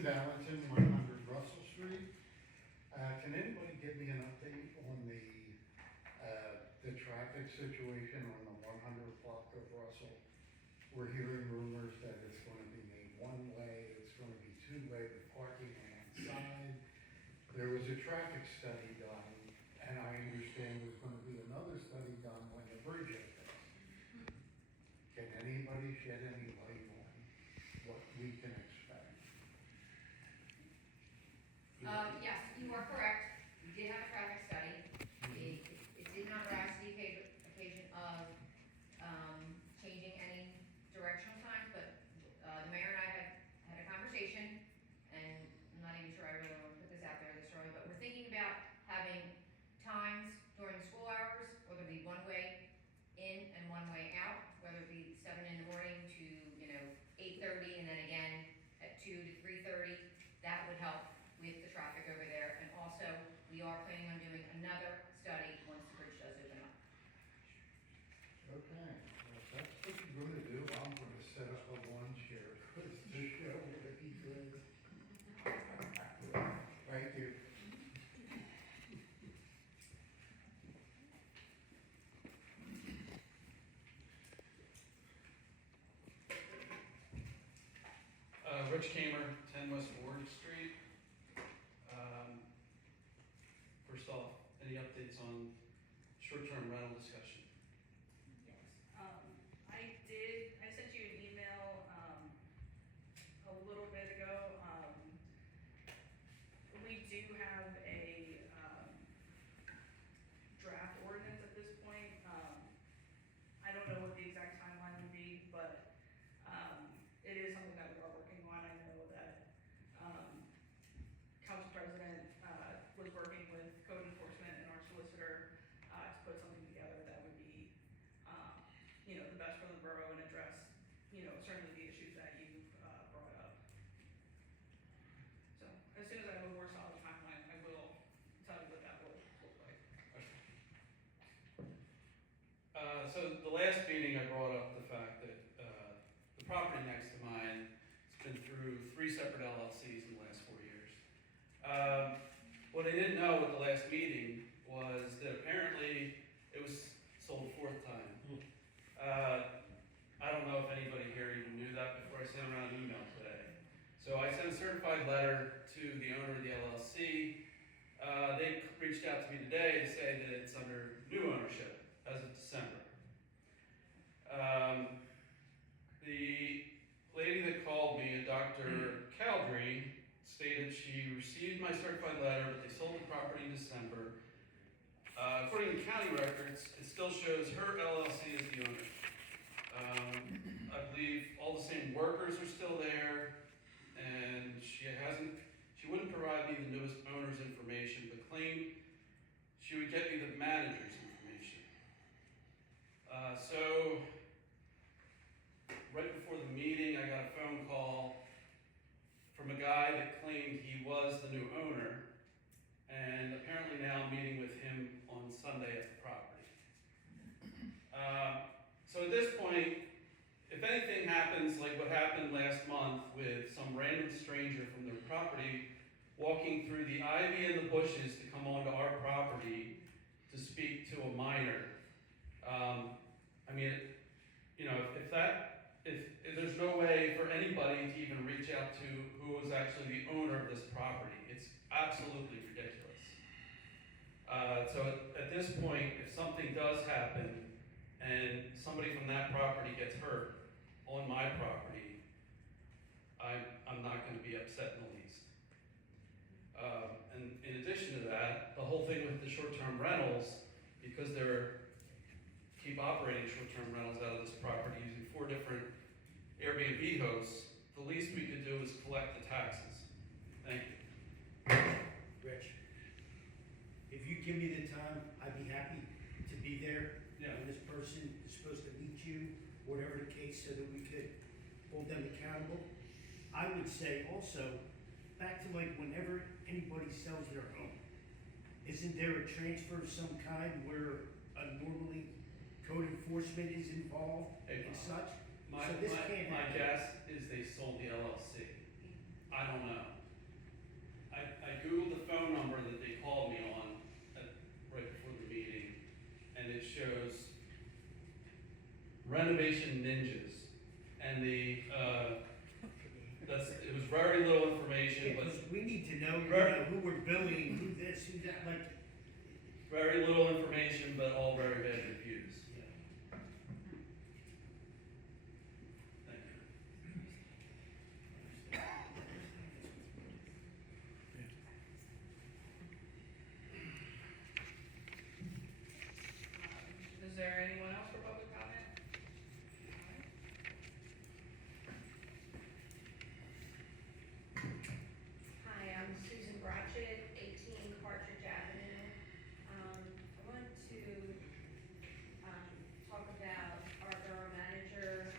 Jason Valentin, 100 Russell Street. Can anybody give me an update on the traffic situation on the 100 block of Russell? We're hearing rumors that it's gonna be made one way, it's gonna be two-way with parking on one side. There was a traffic study done, and I understand there's gonna be another study done when the bridge opens. Can anybody shed any light on what we can expect? Yes, you are correct. We did have a traffic study. It did not rise to the occasion of, changing any directional signs, but, the mayor and I had a conversation, and I'm not even sure I really want to put this out there this early, but we're thinking about having times during the school hours, whether it be one way in and one way out, whether it be 7 in the morning to, 8:30, and then again at 2 to 3:30. That would help with the traffic over there. And also, we are planning on doing another study once the bridge does open up. Okay, well, if that's what you're gonna do, I'm gonna set up a lawn chair, because this show will be good. Thank you. Rich Kamer, 10 West Ward Street. First off, any updates on short-term rental discussion? Yes, I sent you an email, a little bit ago, we do have a, draft ordinance at this point, I don't know what the exact timeline would be, but, it is something that we are working on. I know that, council president, was working with code enforcement and our solicitor, to put something together that would be, the best for the borough and address, certainly the issues that you've, brought up. So, as soon as I have a more solid timeline, I will tell you what that will look like. So the last meeting, I brought up the fact that the property next to mine has been through 3 separate LLCs in the last 4 years. What I didn't know at the last meeting was that apparently it was sold 4th time. I don't know if anybody here even knew that before I sent around an email today. So I sent a certified letter to the owner of the LLC. They reached out to me today to say that it's under new ownership as of December. The lady that called me, Dr. Caldry, stated she received my certified letter, but they sold the property in December. According to county records, it still shows her LLC as the owner. I believe all the same workers are still there, and she wouldn't provide me the newest owner's information, but claimed she would get me the manager's information. So, right before the meeting, I got a phone call from a guy that claimed he was the new owner, and apparently now I'm meeting with him on Sunday at the property. So at this point, if anything happens like what happened last month with some random stranger from their property walking through the ivy and the bushes to come onto our property to speak to a minor, if there's no way for anybody to even reach out to who is actually the owner of this property, it's absolutely ridiculous. So at this point, if something does happen and somebody from that property gets hurt on my property, I'm not going to be upset in the least. And in addition to that, the whole thing with the short-term rentals, because they're keep operating short-term rentals out of this property using 4 different Airbnb hosts, the least we could do is collect the taxes. Thank you. Rich, if you give me the time, I'd be happy to be there. Yeah. When this person is supposed to meet you, whatever the case, so that we could hold them accountable. I would say also, back to like whenever anybody sells their home, isn't there a transfer of some kind where normally code enforcement is involved and such? My So this can't happen. guess is they sold the LLC. I don't know. I Googled the phone number that they called me on right before the meeting, and it shows Renovation Ninjas. And it was very little information, but Because we need to know, Right. who we're billing, who this, who that, like, very little information, but all very bad reviews. Thank you. Is there anyone else for public comment? Hi, I'm Susan Brotchett, 18 Partridge Avenue. I want to talk about our borough manager.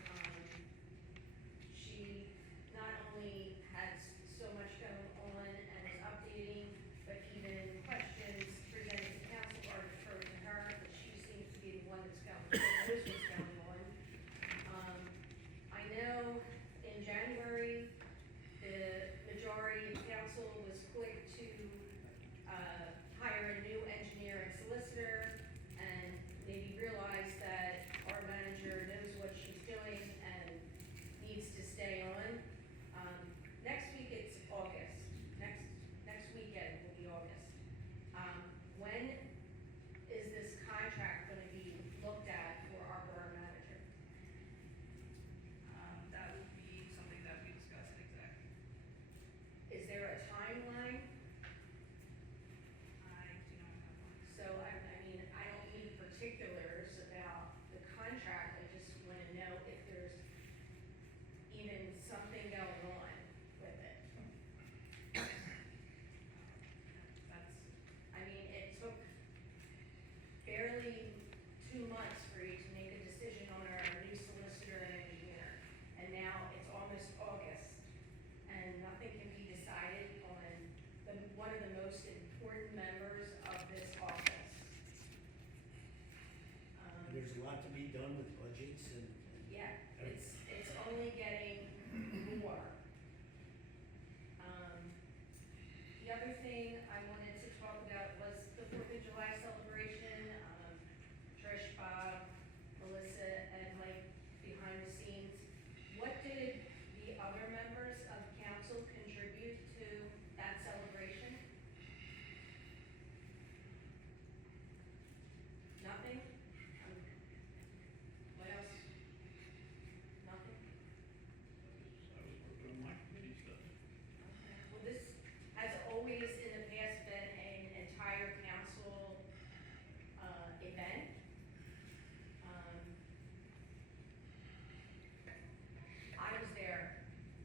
She not only has so much going on and is updating, but even questions presented to council are referred to her, but she seems to be the one that's knows what's going on. I know in January, the majority of council was quick to hire a new engineer and solicitor and maybe realize that our manager knows what she's doing and needs to stay on. Next week it's August. Next weekend will be August. When is this contract gonna be looked at for our borough manager? That would be something that we discuss in exec. Is there a timeline? I do not have one. So I mean, I don't need particulars about the contract, I just wanna know if there's even something going on with it. That's, I mean, it took barely 2 months for you to make a decision on our new solicitor and engineer, and now it's almost August, and nothing can be decided on one of the most important members of this office. there's a lot to be done with budgets and. Yeah, it's only getting more. The other thing I wanted to talk about was the 4th of July celebration. Trish, Bob, Melissa, and Mike behind the scenes. What did the other members of council contribute to that celebration? Nothing? What else? Nothing? I was working on my committee stuff. Well, this has always in the past been an entire council, event. I was there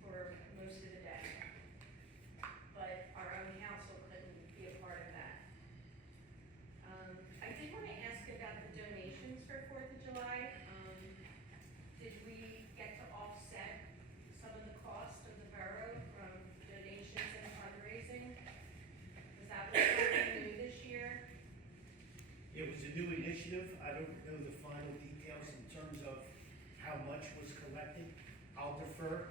for most of the day, but our own council couldn't be a part of that. I did wanna ask about the donations for 4th of July. Did we get to offset some of the cost of the borough from donations and fundraising? Was that something new this year? It was a new initiative. I don't know the final details in terms of how much was collected. I'll defer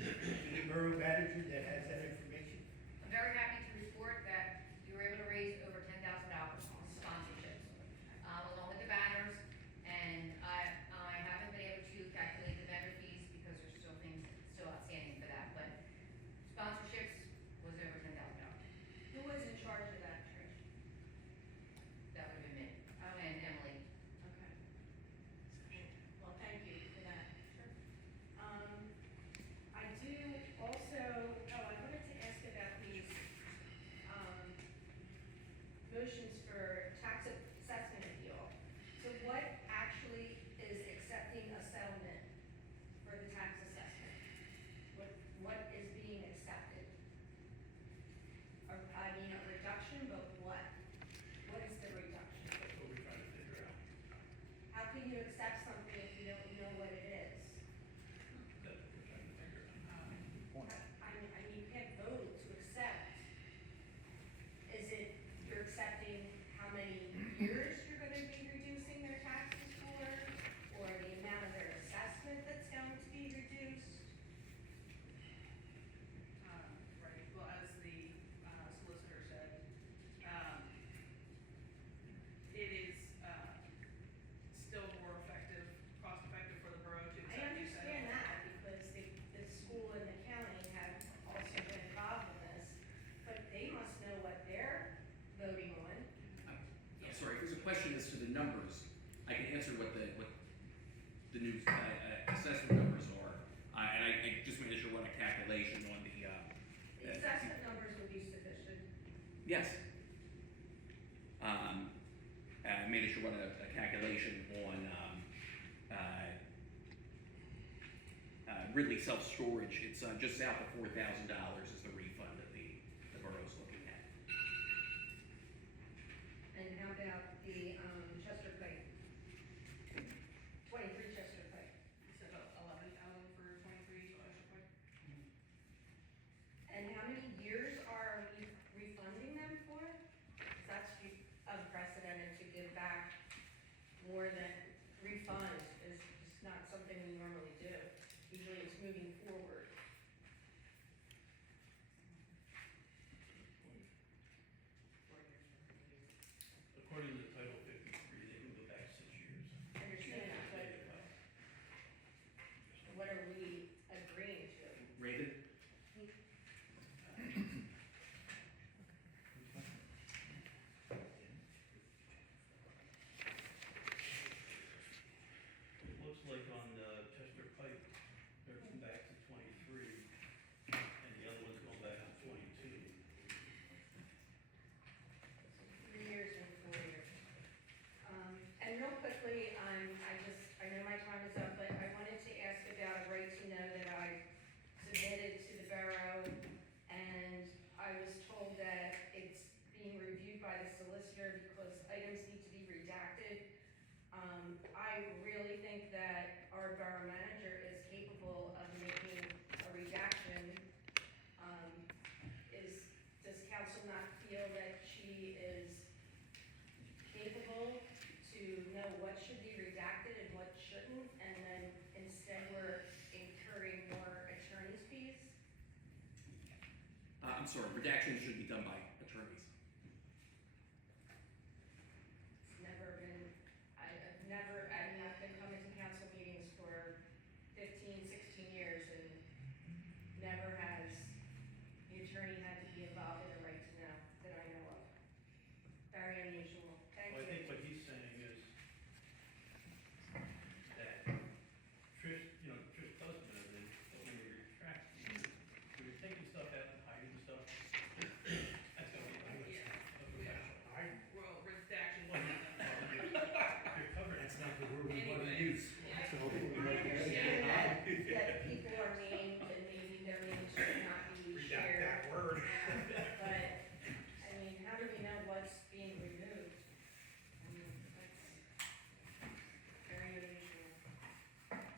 to the borough manager that has that information. I'm very happy to report that we were able to raise over $10,000 on sponsorships, along with the banners, and I haven't been able to calculate the vendor fees because there's still things still outstanding for that, but sponsorships was over $10,000. Who was in charge of that, Trish? That would have been me, Oh. and Emily. Okay. Well, thank you for that. I do also, I wanted to ask about these Ridley Self-Storage, it's, just south of $4,000 is the refund that the borough's looking at. And how about the, Chester Pike? 23 Chester Pike. So about 11,000 for 23 Chester Pike. And how many years are we refunding them for? 'Cause that's unprecedented to give back more than refund is just not something we normally do. Usually it's moving forward. According to Title 53, they can go back 6 years. I understand that, but what are we agreeing to? Raven? It looks like on Chester Pike, they're going back to 23, and the other one's going back to 22. 3 years and 4 years. And real quickly, I know my time is up, but I wanted to ask about a right to know that I submitted to the borough, and I was told that it's being reviewed by the solicitor because items need to be redacted. I really think that our borough manager is capable of making a redaction. Does council not feel that she is capable to know what should be redacted and what shouldn't, and then instead we're incurring more attorney's fees? I'm sorry, redaction should be done by attorneys. It's never been, I've been coming to council meetings for 15, 16 years, and never has the attorney had to be involved in a right to know that I know of. Very unusual. Thank Well, I you. think what he's saying is that Trish does know this, but when we retract, when you're taking stuff out and hiding stuff, that's gonna be a professional. Well, redaction. You're covered. That's not the word we want to Anyway. use. I understand that people are named and maybe their names should not be shared. word. But, I mean, how do we know what's being removed? I mean, that's very unusual.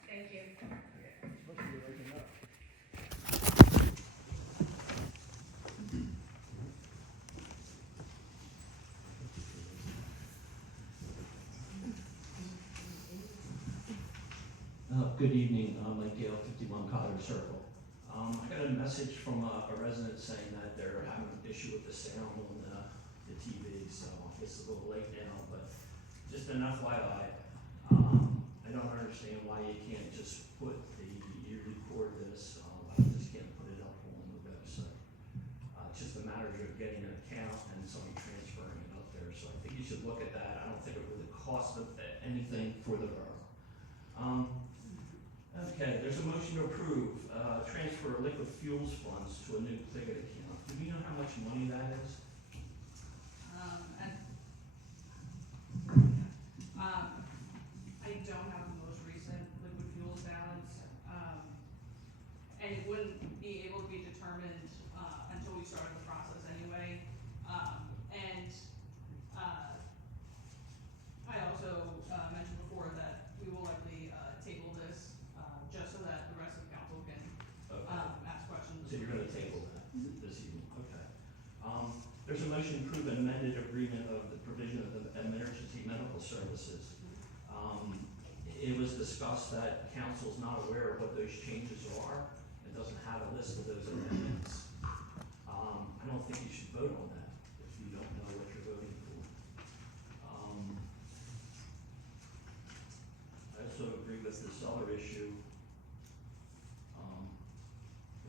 Thank you. Good evening, Mike Gale, 51 Collier Circle. I got a message from a resident saying that they're having an issue with the sound on the TV, so it's a little late now, but just an FYI. I don't understand why you can't just put you record this, I just can't put it up on the website. It's just a matter of getting an account and somebody transferring it up there, so I think you should look at that. I don't think it really costs anything for the borough. Okay, there's a motion to approve, transfer liquid fuels funds to a new Pliget account. Do we know how much money that is? I don't have the most recent liquid fuels balance, and it wouldn't be able to be determined, until we started the process anyway. I also, mentioned before that we will likely, table this, just so that the rest of the council can, ask questions. So you're gonna table that this evening, okay. There's a motion to approve an amended agreement of the provision of the emergency medical services. It was discussed that council's not aware of what those changes are. It doesn't have a list of those amendments. I don't think you should vote on that if you don't know what you're voting for. I also agree with this other issue. I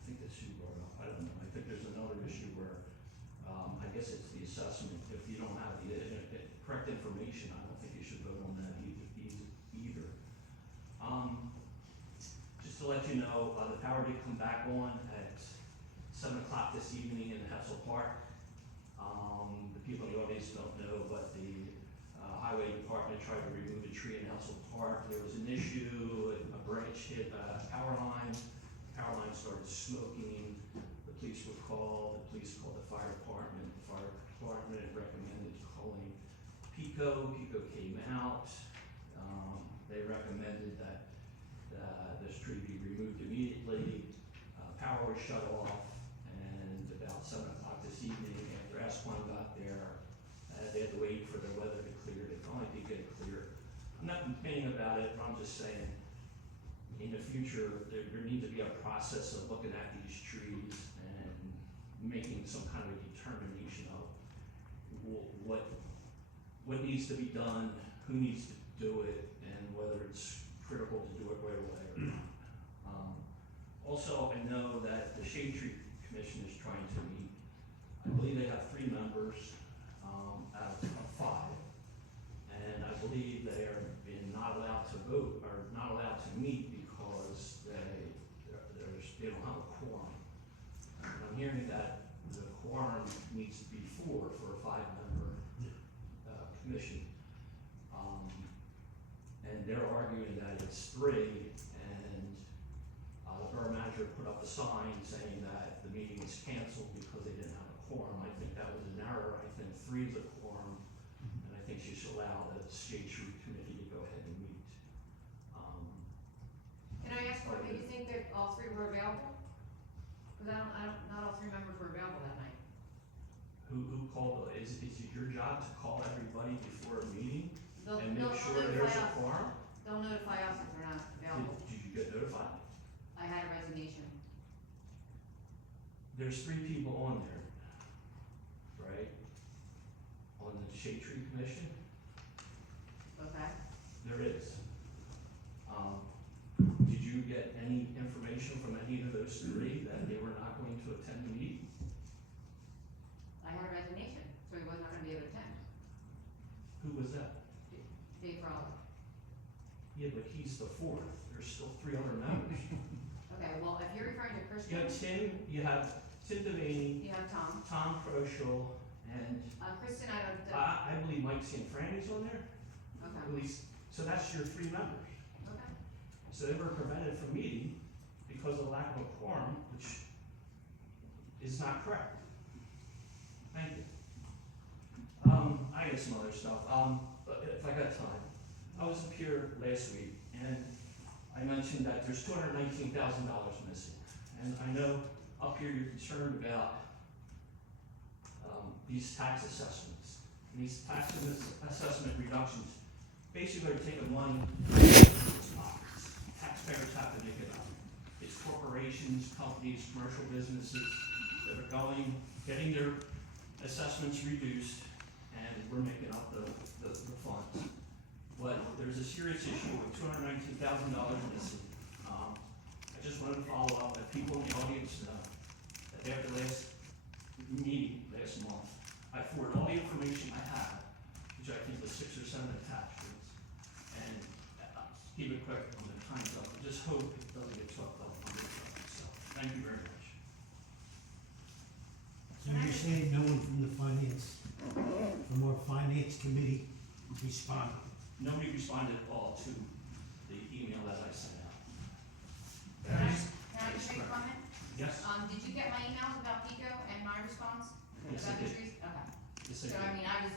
think that Sue brought up, I don't know, I think there's another issue where, I guess it's the assessment. If you don't have the correct information, I don't think you should vote on that either. Just to let you know, the power did come back on at 7 o'clock this evening in Hessel Park. The people in the audience don't know, but the highway department tried to remove a tree in Hessel Park. There was an issue, a branch hit a power line. power line started smoking, the police were called, the police called the fire department recommended calling PICO came out, they recommended that this tree be removed immediately, power was shut off, and about 7 o'clock this evening, after Esquan got there, they had to wait for the weather to clear, they finally did get it clear. I'm not complaining about it, but I'm just saying, in the future, there needs to be a process of looking at these trees and making some kind of determination of what needs to be done, who needs to do it, and whether it's critical to do it right away or not. Also, I know that the Shade Tree Commission is trying to meet. I believe they have 3 members out of 5, and I believe they are not allowed to vote or not allowed to meet because they don't have a quorum. And I'm hearing that the quorum needs to be 4 for a 5-member commission. And they're arguing that it's 3, and the borough manager put up a sign saying that the meeting was canceled because they didn't have a quorum. I think that was an error. I think 3 is a quorum, and I think she should allow the Shade Tree Committee to go ahead and meet. Can I ask, what made you think that all 3 were available? Because not all 3 members were available that night. Who called, is it your job to call everybody before a meeting They'll and make sure there's notify a us. quorum? They'll notify us if they're not available. Did you get notified? I had a resignation. There's 3 people on there, right? On the Shade Tree Commission, Okay. there is. Did you get any information from any of those 3 that they were not going to attend the meeting? I had a resignation, so he was not gonna be able to attend. Who was that? Dave Raleigh. Yeah, but he's the 4th, there's still 3 other members. Okay, well, if you're referring to You Christian, have Tim Devaney, you have Tom. Tom Kroschel, and Kristen, I don't, I believe Mike Sanfrani's on there, okay, at least, so that's your 3 members. okay. So they were prevented from meeting because of lack of a quorum, which is not correct. Thank you. I got some other stuff, but if I got time. I was up here last week, and I mentioned that there's $219,000 missing. And I know up here you're concerned about these tax assessments. And these tax assessment reductions, basically are taking money out of people's pockets. Taxpayers have to make it up. It's corporations, companies, commercial businesses that are getting their assessments reduced, and we're making up the funds. But there's a serious issue with $219,000 missing. I just wanted to follow up, that people in the audience know that after last meeting last month, I forwarded all the information I had, which I think was 6 or 7 attachments, and keep it quick on the time's up. I just hope it doesn't get swept up under the rug. So, thank you very much. So you're saying no one from our finance committee responded? Nobody responded at all to the email that I sent out. Can I just make a comment? Yes? Did you get my emails about Pico and my response? Yes, I About the did. trees? Okay. Yes, So, I mean, I was,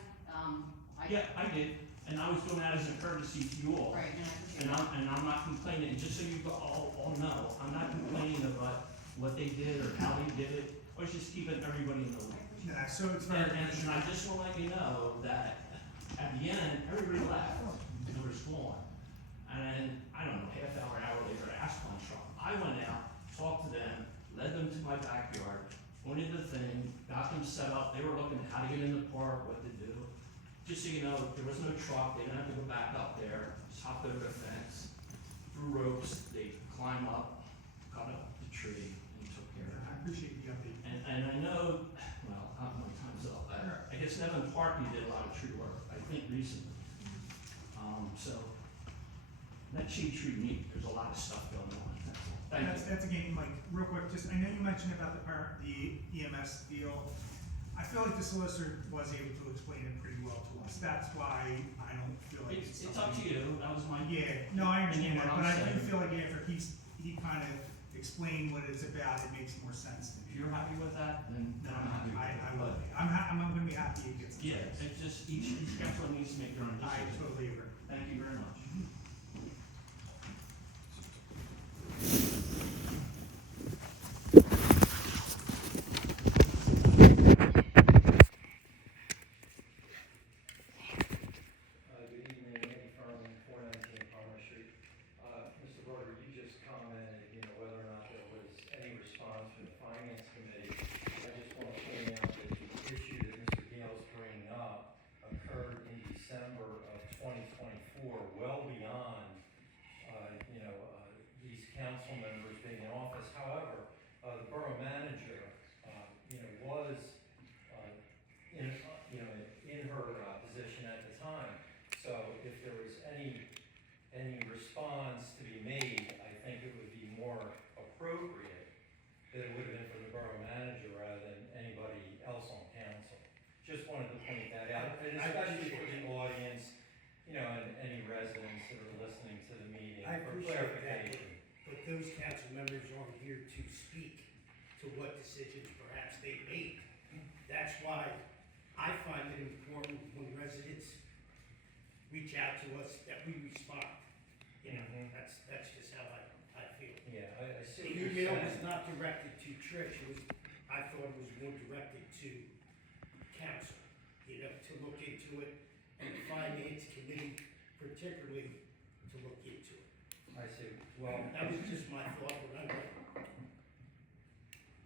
Yeah, I did, and I was doing that as a courtesy to you all. right, and I appreciate And I'm not complaining, just so you all know, I'm not complaining about what they did or how they did it. I was just keeping everybody in the loop. Yeah, so it's And, very. and I just wanna let you know that at the end, everybody left, and it was gone. And, I don't know, hour later, I asked my truck. I went out, talked to them, led them to my backyard, pointed the thing, got them set up, they were looking at how to get in the park, what to do. Just so you know, there was no truck, they didn't have to go back up there, just hopped over the fence, threw ropes, they climbed up, cut up the tree, and took care of it. I appreciate the update. And I know, well, my time's up, I guess Nevin Parkey did a lot of tree work, I think recently. So, that Shade Tree meet, there's a lot of stuff going on, that's all. Thank you. That's again, Mike, real quick, just, I know you mentioned about the EMS deal. I feel like the solicitor was able to explain it pretty well to us, that's why I don't feel like It's up to you, that was my. Yeah, no, I understand that, What I'm but I do saying. feel like after he kind of explain what it's about, it makes more sense to If me. you're happy with that, then I'm happy with it. I will be. I'm gonna be happy you get some. Yeah, it's just, each council needs to make their own I decision. totally agree. Thank you very much. Good evening, Andy Furman, 419 Palmer Street. Mr. Broder, you just commented, whether or not there was any response from the Finance Committee. I just want to point out that the issue that Mr. Gale's bringing up occurred in December of 2024, well beyond, these council members being in office. However, the borough manager, was, in her position at the time. So if there was any response to be made, I think it would be more appropriate that it would have been from the borough manager rather than anybody else on council. Just wanted to point that out, and especially for the audience, and any residents that are listening to the meeting I for appreciate that, clarification. but those council members aren't here to speak to what decisions perhaps they made. That's why I find it important when residents reach out to us that we respond. That's just how I feel. Yeah, I The see what you're email was saying. not directed to Trish, I thought it was more directed to council, to look into it, and the finance committee particularly to look into it. I see, well. That was just my thought when I read it.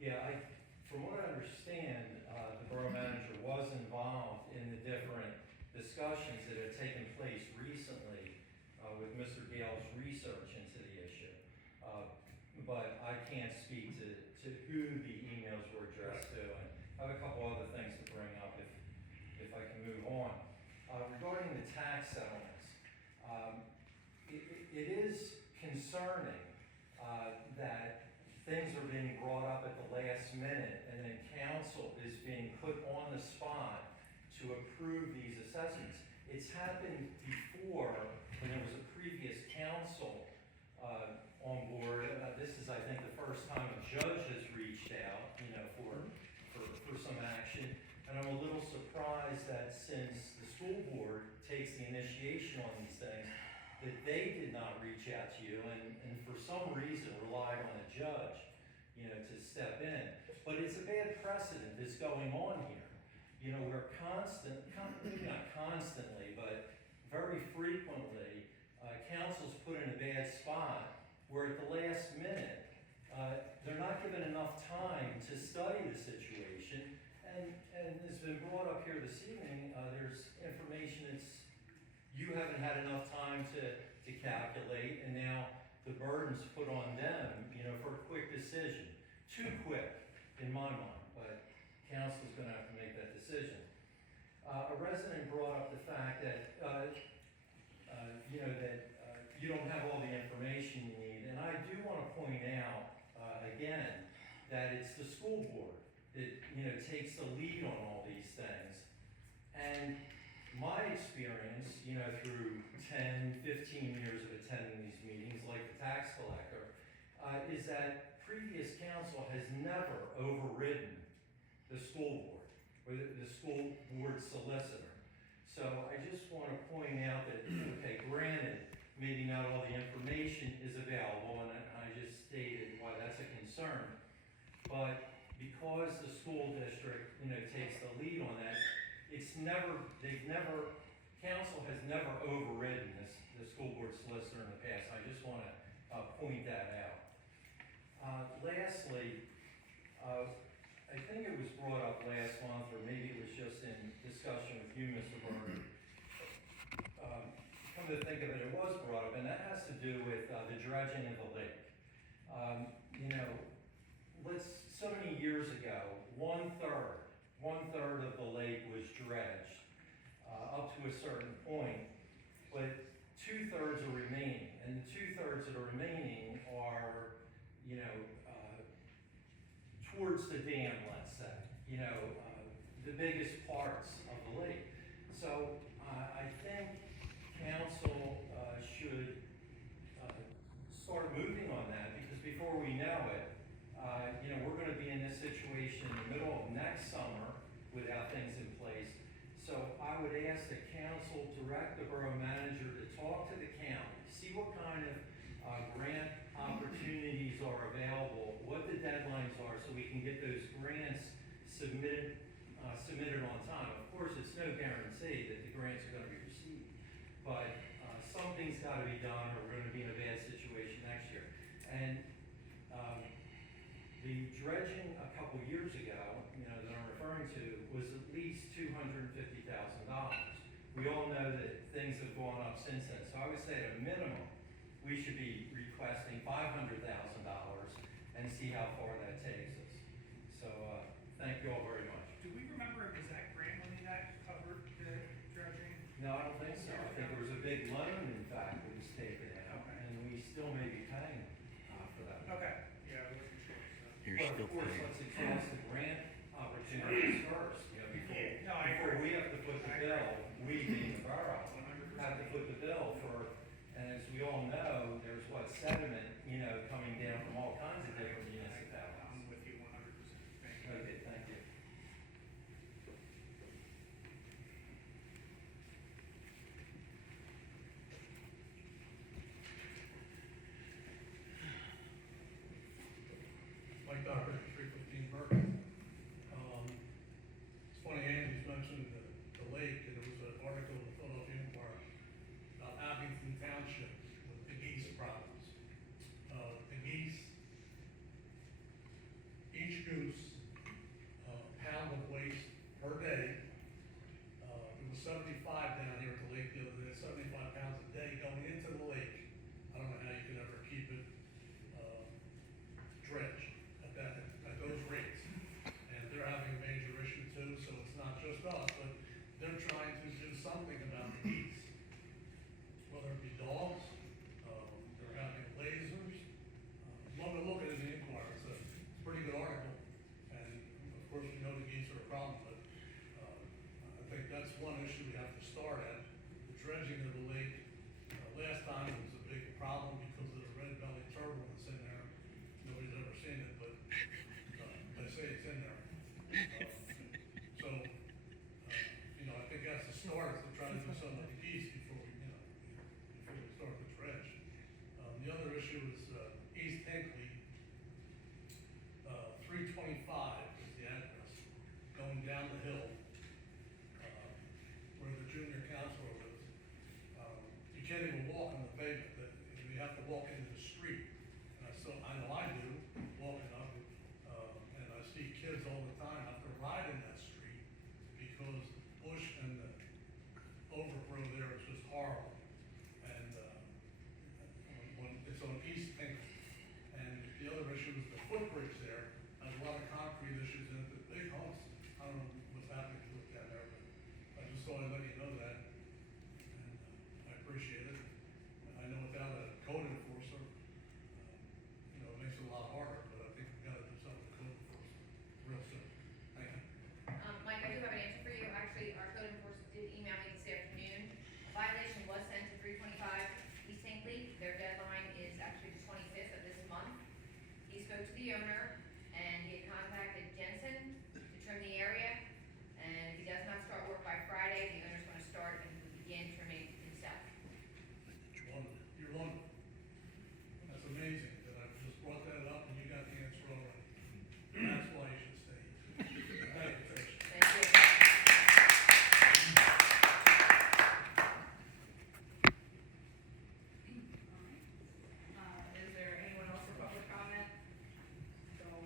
Yeah, from what I understand, the borough manager was involved in the different discussions that had taken place recently with Mr. Gale's research into the issue. But I can't speak to who the emails were addressed to, and I have a couple other things to bring up if I can move on. Regarding the tax settlements, it is concerning that things are being brought up at the last minute, and then council is being put on the spot to approve these assessments. It's happened before when there was a previous council on board. This is, I think, the first time a judge has reached out, for some action. And I'm a little surprised that since the school board takes the initiation on these things, that they did not reach out to you and for some reason relied on a judge, to step in. But it's a bad precedent that's going on here. We're maybe not constantly, but very frequently, council's put in a bad spot where at the last minute, they're not given enough time to study the situation. And has been brought up here this evening, there's information you haven't had enough time to calculate, and now the burden's put on them, for a quick decision. Too quick, in my mind, but council's gonna have to make that decision. A resident brought up the fact that, you don't have all the information you need, and I do wanna point out, again, that it's the school board that, takes the lead on all these things. And my experience, through 10, 15 years of attending these meetings, like the tax collector, is that previous council has never overridden the school board, or the school board solicitor. So I just want to point out that, okay, granted, maybe not all the information is available, and I just stated why that's a concern. But because the school district, takes the lead on that, council has never overridden the school board solicitor in the past. I just want to point that out. Lastly, I think it was brought up last month, or maybe it was just in discussion with you, Mr. Berger. Come to think of it, it was brought up, and that has to do with the dredging of the lake. So many years ago, one third of the lake was dredged up to a certain point, but 2/3 are remaining, and the 2/3 that are remaining are, towards the dam, let's say, the biggest parts of the lake. So I think council should start moving on that, because before before we know it, we're gonna be in this situation in the middle of next summer without things in place. So I would ask the council, direct the borough manager to talk to the county, see what kind of grant opportunities are available, what the deadlines are, so we can get those grants submitted on time. Of course, it's no guarantee that the grants are gonna be received, but something's gotta be done, or we're gonna be in a bad situation next year. And the dredging a couple years ago, that I'm referring to, was at least $250,000. We all know that things have gone up since then, so I would say at a minimum, we should be requesting $500,000 and see how far that takes us. So, thank you all very much. Do we remember, was that grant money that covered the dredging? No, I don't think so. I think there was a big loan, in fact, that was taken out, and we still may be paying for that. Okay, yeah, I wasn't sure. But of course, let's exhaust the grant opportunities first, before we have to foot the bill, we being the borough, have to foot the bill for, and as we all know, there's sediment, coming down from all kinds of different municipalities. I'm with you 100%. Thank you. Okay, thank you. Mike Docker, 315 Burke. It's funny, Andy's mentioned the lake, and there was an article in the Philadelphia Inquirer about Abington Township with the geese problems. The geese, each goose, pound of waste per day. There was 75 down here at the lake the other day, 75 pounds a day going into the lake. I don't know how you can ever keep it dredged at those rates. And they're having a major issue too, so it's not just us, but they're trying to do something about the geese. Whether it be dogs, they're having lasers. Look at it in the Inquirer, it's a pretty good article. And of course, we know the geese are a problem, but I think that's one issue we have to start at. The dredging of the lake, last time it was a big problem because of the red-bellied turtle that's in there. Nobody's ever seen it, but they say it's in there. I think that's the start, to try to do something with the geese before we start the dredge. The other issue is East Hinckley, 325 is the address, going down the hill, where the junior counselor lives. You can't even walk on the pavement, you have to walk into the street. I know I do, walking up, and I see kids all the time have to ride in that street because the bush and the overgrowth there is just horrible. And when it's on East Hinckley. And the other issue is the footbridge there has a lot of concrete issues in it, the big humps. I don't know what's happening to it down there, but I just thought I'd let you know that. And I appreciate it. I know without a code enforcer, it makes it a lot harder, but I think we've got to do something with code enforcement real soon. Thank you. Mike, I do have an answer for you. Actually, our code enforcement did email me this afternoon. A violation was sent to 325 East Hinckley. Their deadline is actually the 25th of this month. He spoke to the owner, and he had contacted Jensen to trim the area. And if he does not start work by Friday, the owner's going to start and begin trimming himself. You're wonderful. That's amazing that I just brought that up and you got the answer already. That's why you should stay here. Thank you, Trish. Thank you. Is there anyone else for public comment? Don't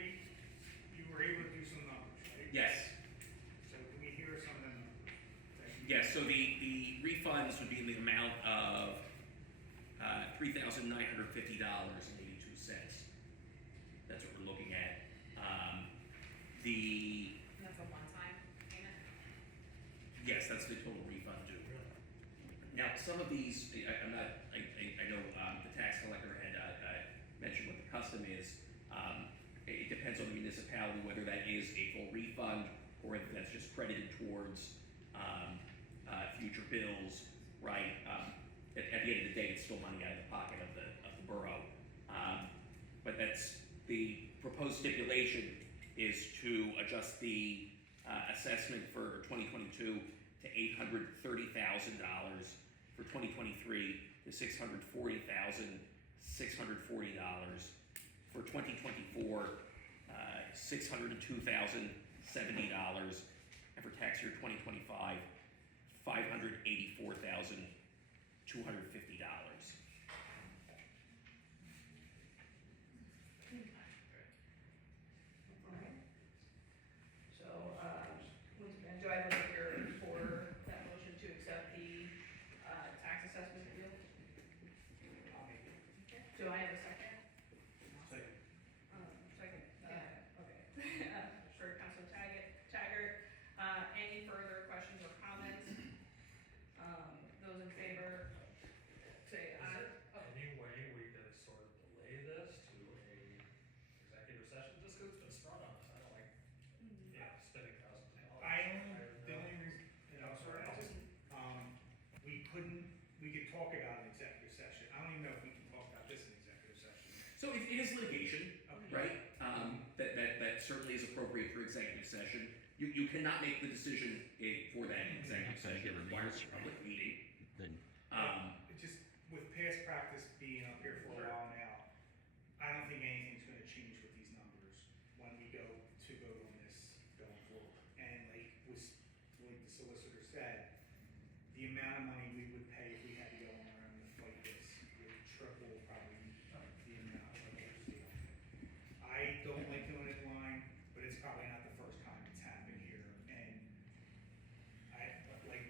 you were able to do some numbers, right? Yes. So can we hear some of the numbers? Thank you. Yes, so the refunds would be in the amount of $3,950.82. That's what we're looking at. The, And that's a one-time payment? yes, that's the total refund due. Now, some of these, I know the tax collector had mentioned what the custom is. It depends on the municipality whether that is a full refund or whether that's just credited towards future bills, right? At the end of the day, it's still money out of the pocket of the borough. But that's, the proposed stipulation is to adjust the assessment for 2022 to $830,000, for 2023 to $640,640, for 2024 $602,070, and for tax year 2025 $584,250. So, once again, do I have a maker for that motion to accept the tax assessment deal? I'll make it. Do I have a second? Second. Second, okay. Sure, Councilor Taggart. Any further questions or comments? Those in favor, say aye. Oh. Any way we could sort of delay this to a executive session, just because it's been sprung on us, I don't like, spending thousands of dollars. The only reason, sorry, we could talk about an executive session. I don't even know if we can talk about this in executive session. So it is litigation, Okay. right? That certainly is appropriate for executive session. You cannot make the decision for that executive session. It requires a public meeting. Just with past practice being up here for a while now, I don't think anything's gonna change with these numbers when we go to vote on this going forward. And like the solicitor said, the amount of money we would pay if we had to go on our own to fight this would triple probably the amount of deal. I don't like doing it blind, but it's probably not the first time it's happened here. And like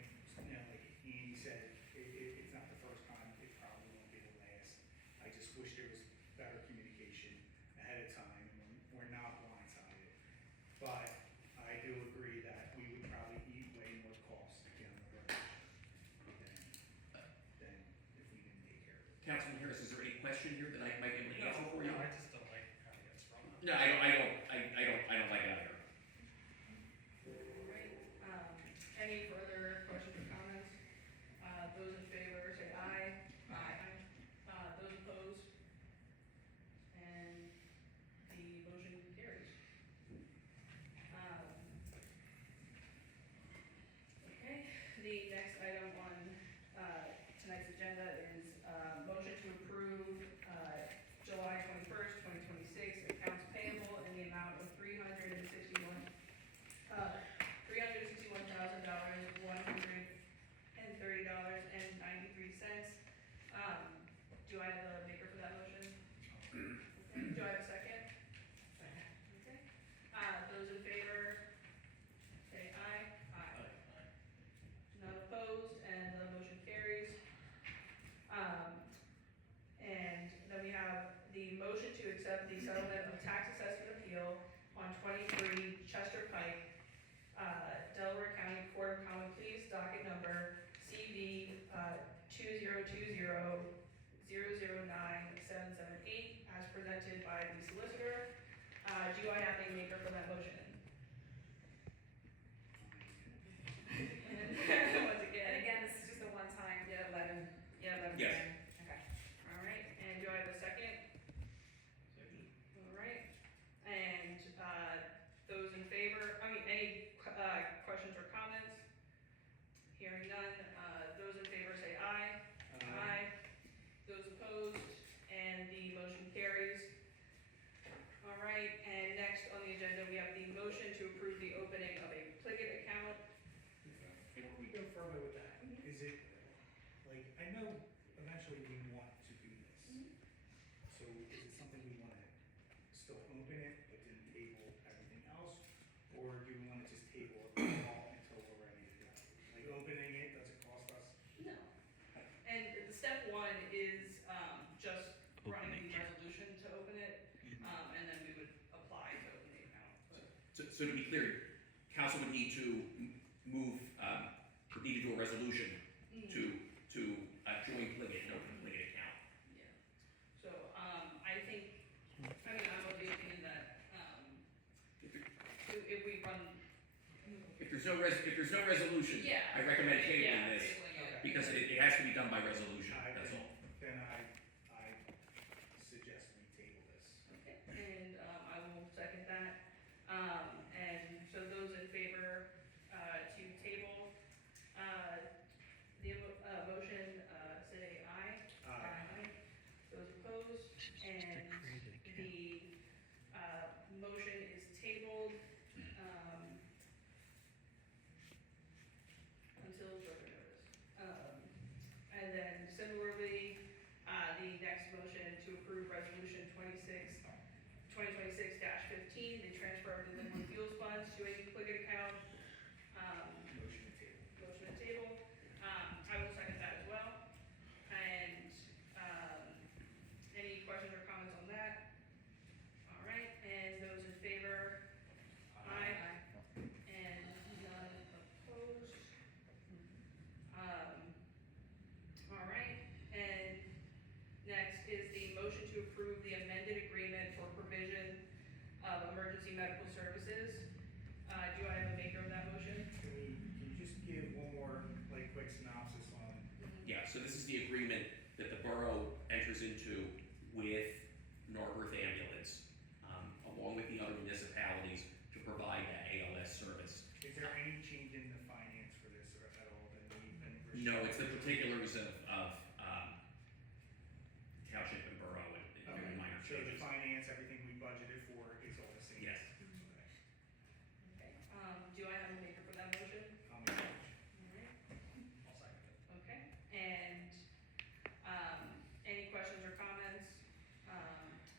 Andy said, it's not the first time, it probably won't be the last. I just wish there was better communication ahead of time, and we're not blindsided. But I do agree that we would probably eat way more costs down the road than if we didn't take care of it. Councilman Harris, is there any question here that I might be able to answer for you? No, I just don't like how it gets sprung on. No, I don't like it either. Alright, any further questions or comments? Those in favor say aye. Aye. Those opposed? And the motion carries. Okay, the next item on, tonight's agenda is, motion to approve, July 21st, 2026 accounts payable in the amount of $361,133. Do I have a maker for that motion? Okay. Do I have a second? Okay. Those in favor, say aye. Aye. None opposed, and the motion carries. And then we have the motion to accept the settlement of tax assessment appeal on 23 Chester Pike, Delaware County Court of Common Pleas, docket number CV 2020-009778, as presented by the solicitor. Do I have a maker for that motion? And once again. And again, this is just a one-time, 11. Yes. Okay. All right, and do I have a second? All right, and, those in favor, any, questions or comments? Hearing none, those in favor say aye. Aye. Those opposed, and the motion carries. All right, and next on the agenda, we have the motion to approve the opening of a Pliget account. Before we go further with that, is it, like, I know eventually we want to do this. So is it something we wanna still open it, but then table everything else? Or do we wanna just table it all until we're ready to go? Like opening it, does it cost us? No. And the step one is, just running the resolution to open it, and then we would apply to open the account. But- So to be clear, council would need to move, would need to do a resolution to join Pliget and open a Pliget account. Yeah. So, I think, I'm of the opinion that, if we run. If there's no resolution, Yeah. I recommend tabling Yeah, this, tabling it. because it has to be done by resolution, that's all. Then I suggest we table this. Okay, and, I will second that. And so those in favor, to table, the, motion, say aye. Aye. Those opposed, and the, motion is tabled, until further notice. And then similarly, the next motion to approve resolution 2026-15, the transfer of the liquid fuels funds to a Pliget account. Motion to table. Motion to table. I will second that as well. And, any questions or comments on that? All right, and those in favor? Aye. And none opposed? All right, and next is the motion to approve the amended agreement for provision of emergency medical services. Do I have a maker of that motion? Can you just give one more, like, quick synopsis on? Yeah, so this is the agreement that the borough enters into with Narberth Ambulance, along with the other municipalities, to provide that ALS service. Is there any change in the finance for this or at all that we've been? No, it's the particulars of township and borough and doing minor So the changes. finance, everything we budgeted for is all the same? Yes. Okay, do I have a maker for that motion? I'll make a motion. All right. I'll second it. Okay, and, any questions or comments?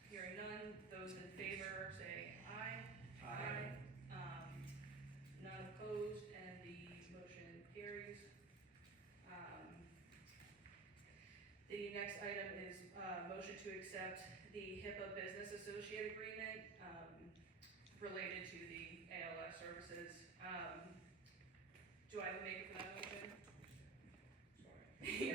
Hearing none, those in favor say aye. Aye. None opposed, and the motion carries. The next item is, motion to accept the HIPAA Business Associate Agreement, related to the ALS services. Do I have a maker for that motion? Yeah.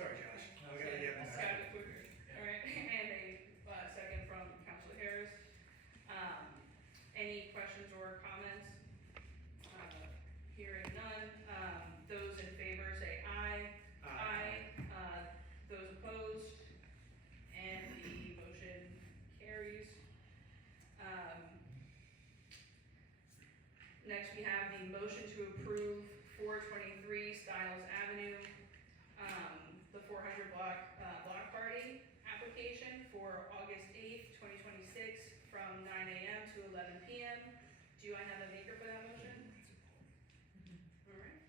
Sorry, Josh. I gotta get It's that. gotta be quicker. All right, and a, second from Councilor Harris. Any questions or comments? Hearing none, those in favor say aye. Those opposed, and the motion carries. Next, we have the motion to approve 423 Styles Avenue, the 400 block party application for August 8th, 2026, from 9 a.m. to 11 p.m. Do I have a maker for that motion? All right.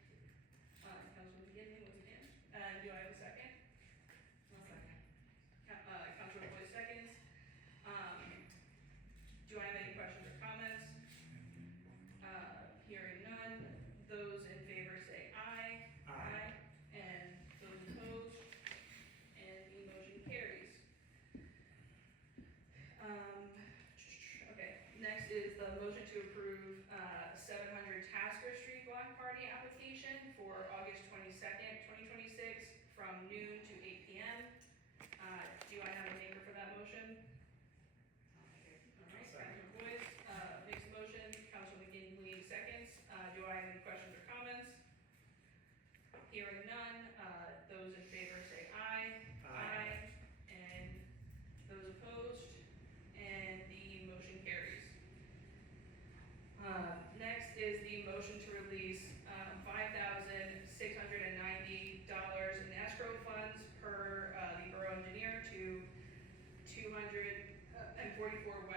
Councilman McGinley was again. Do I have a second? One second. Councilor Boyd seconds. Do I have any questions or comments? Hearing none, those in favor say aye. Aye. And those opposed, and the motion carries. Okay, next is the motion to approve, 700 Tasker Street block party application for August 22nd, 2026, from noon to 8 p.m. Do I have a maker for that motion? All right, Councilor Boyd, makes a motion, Councilor McGinley seconds. Do I have any questions or comments? Hearing none, those in favor say aye. Aye. And those opposed, and the motion carries. Next is the motion to release, $5,690 in escrow funds per, the borough engineer to 244 West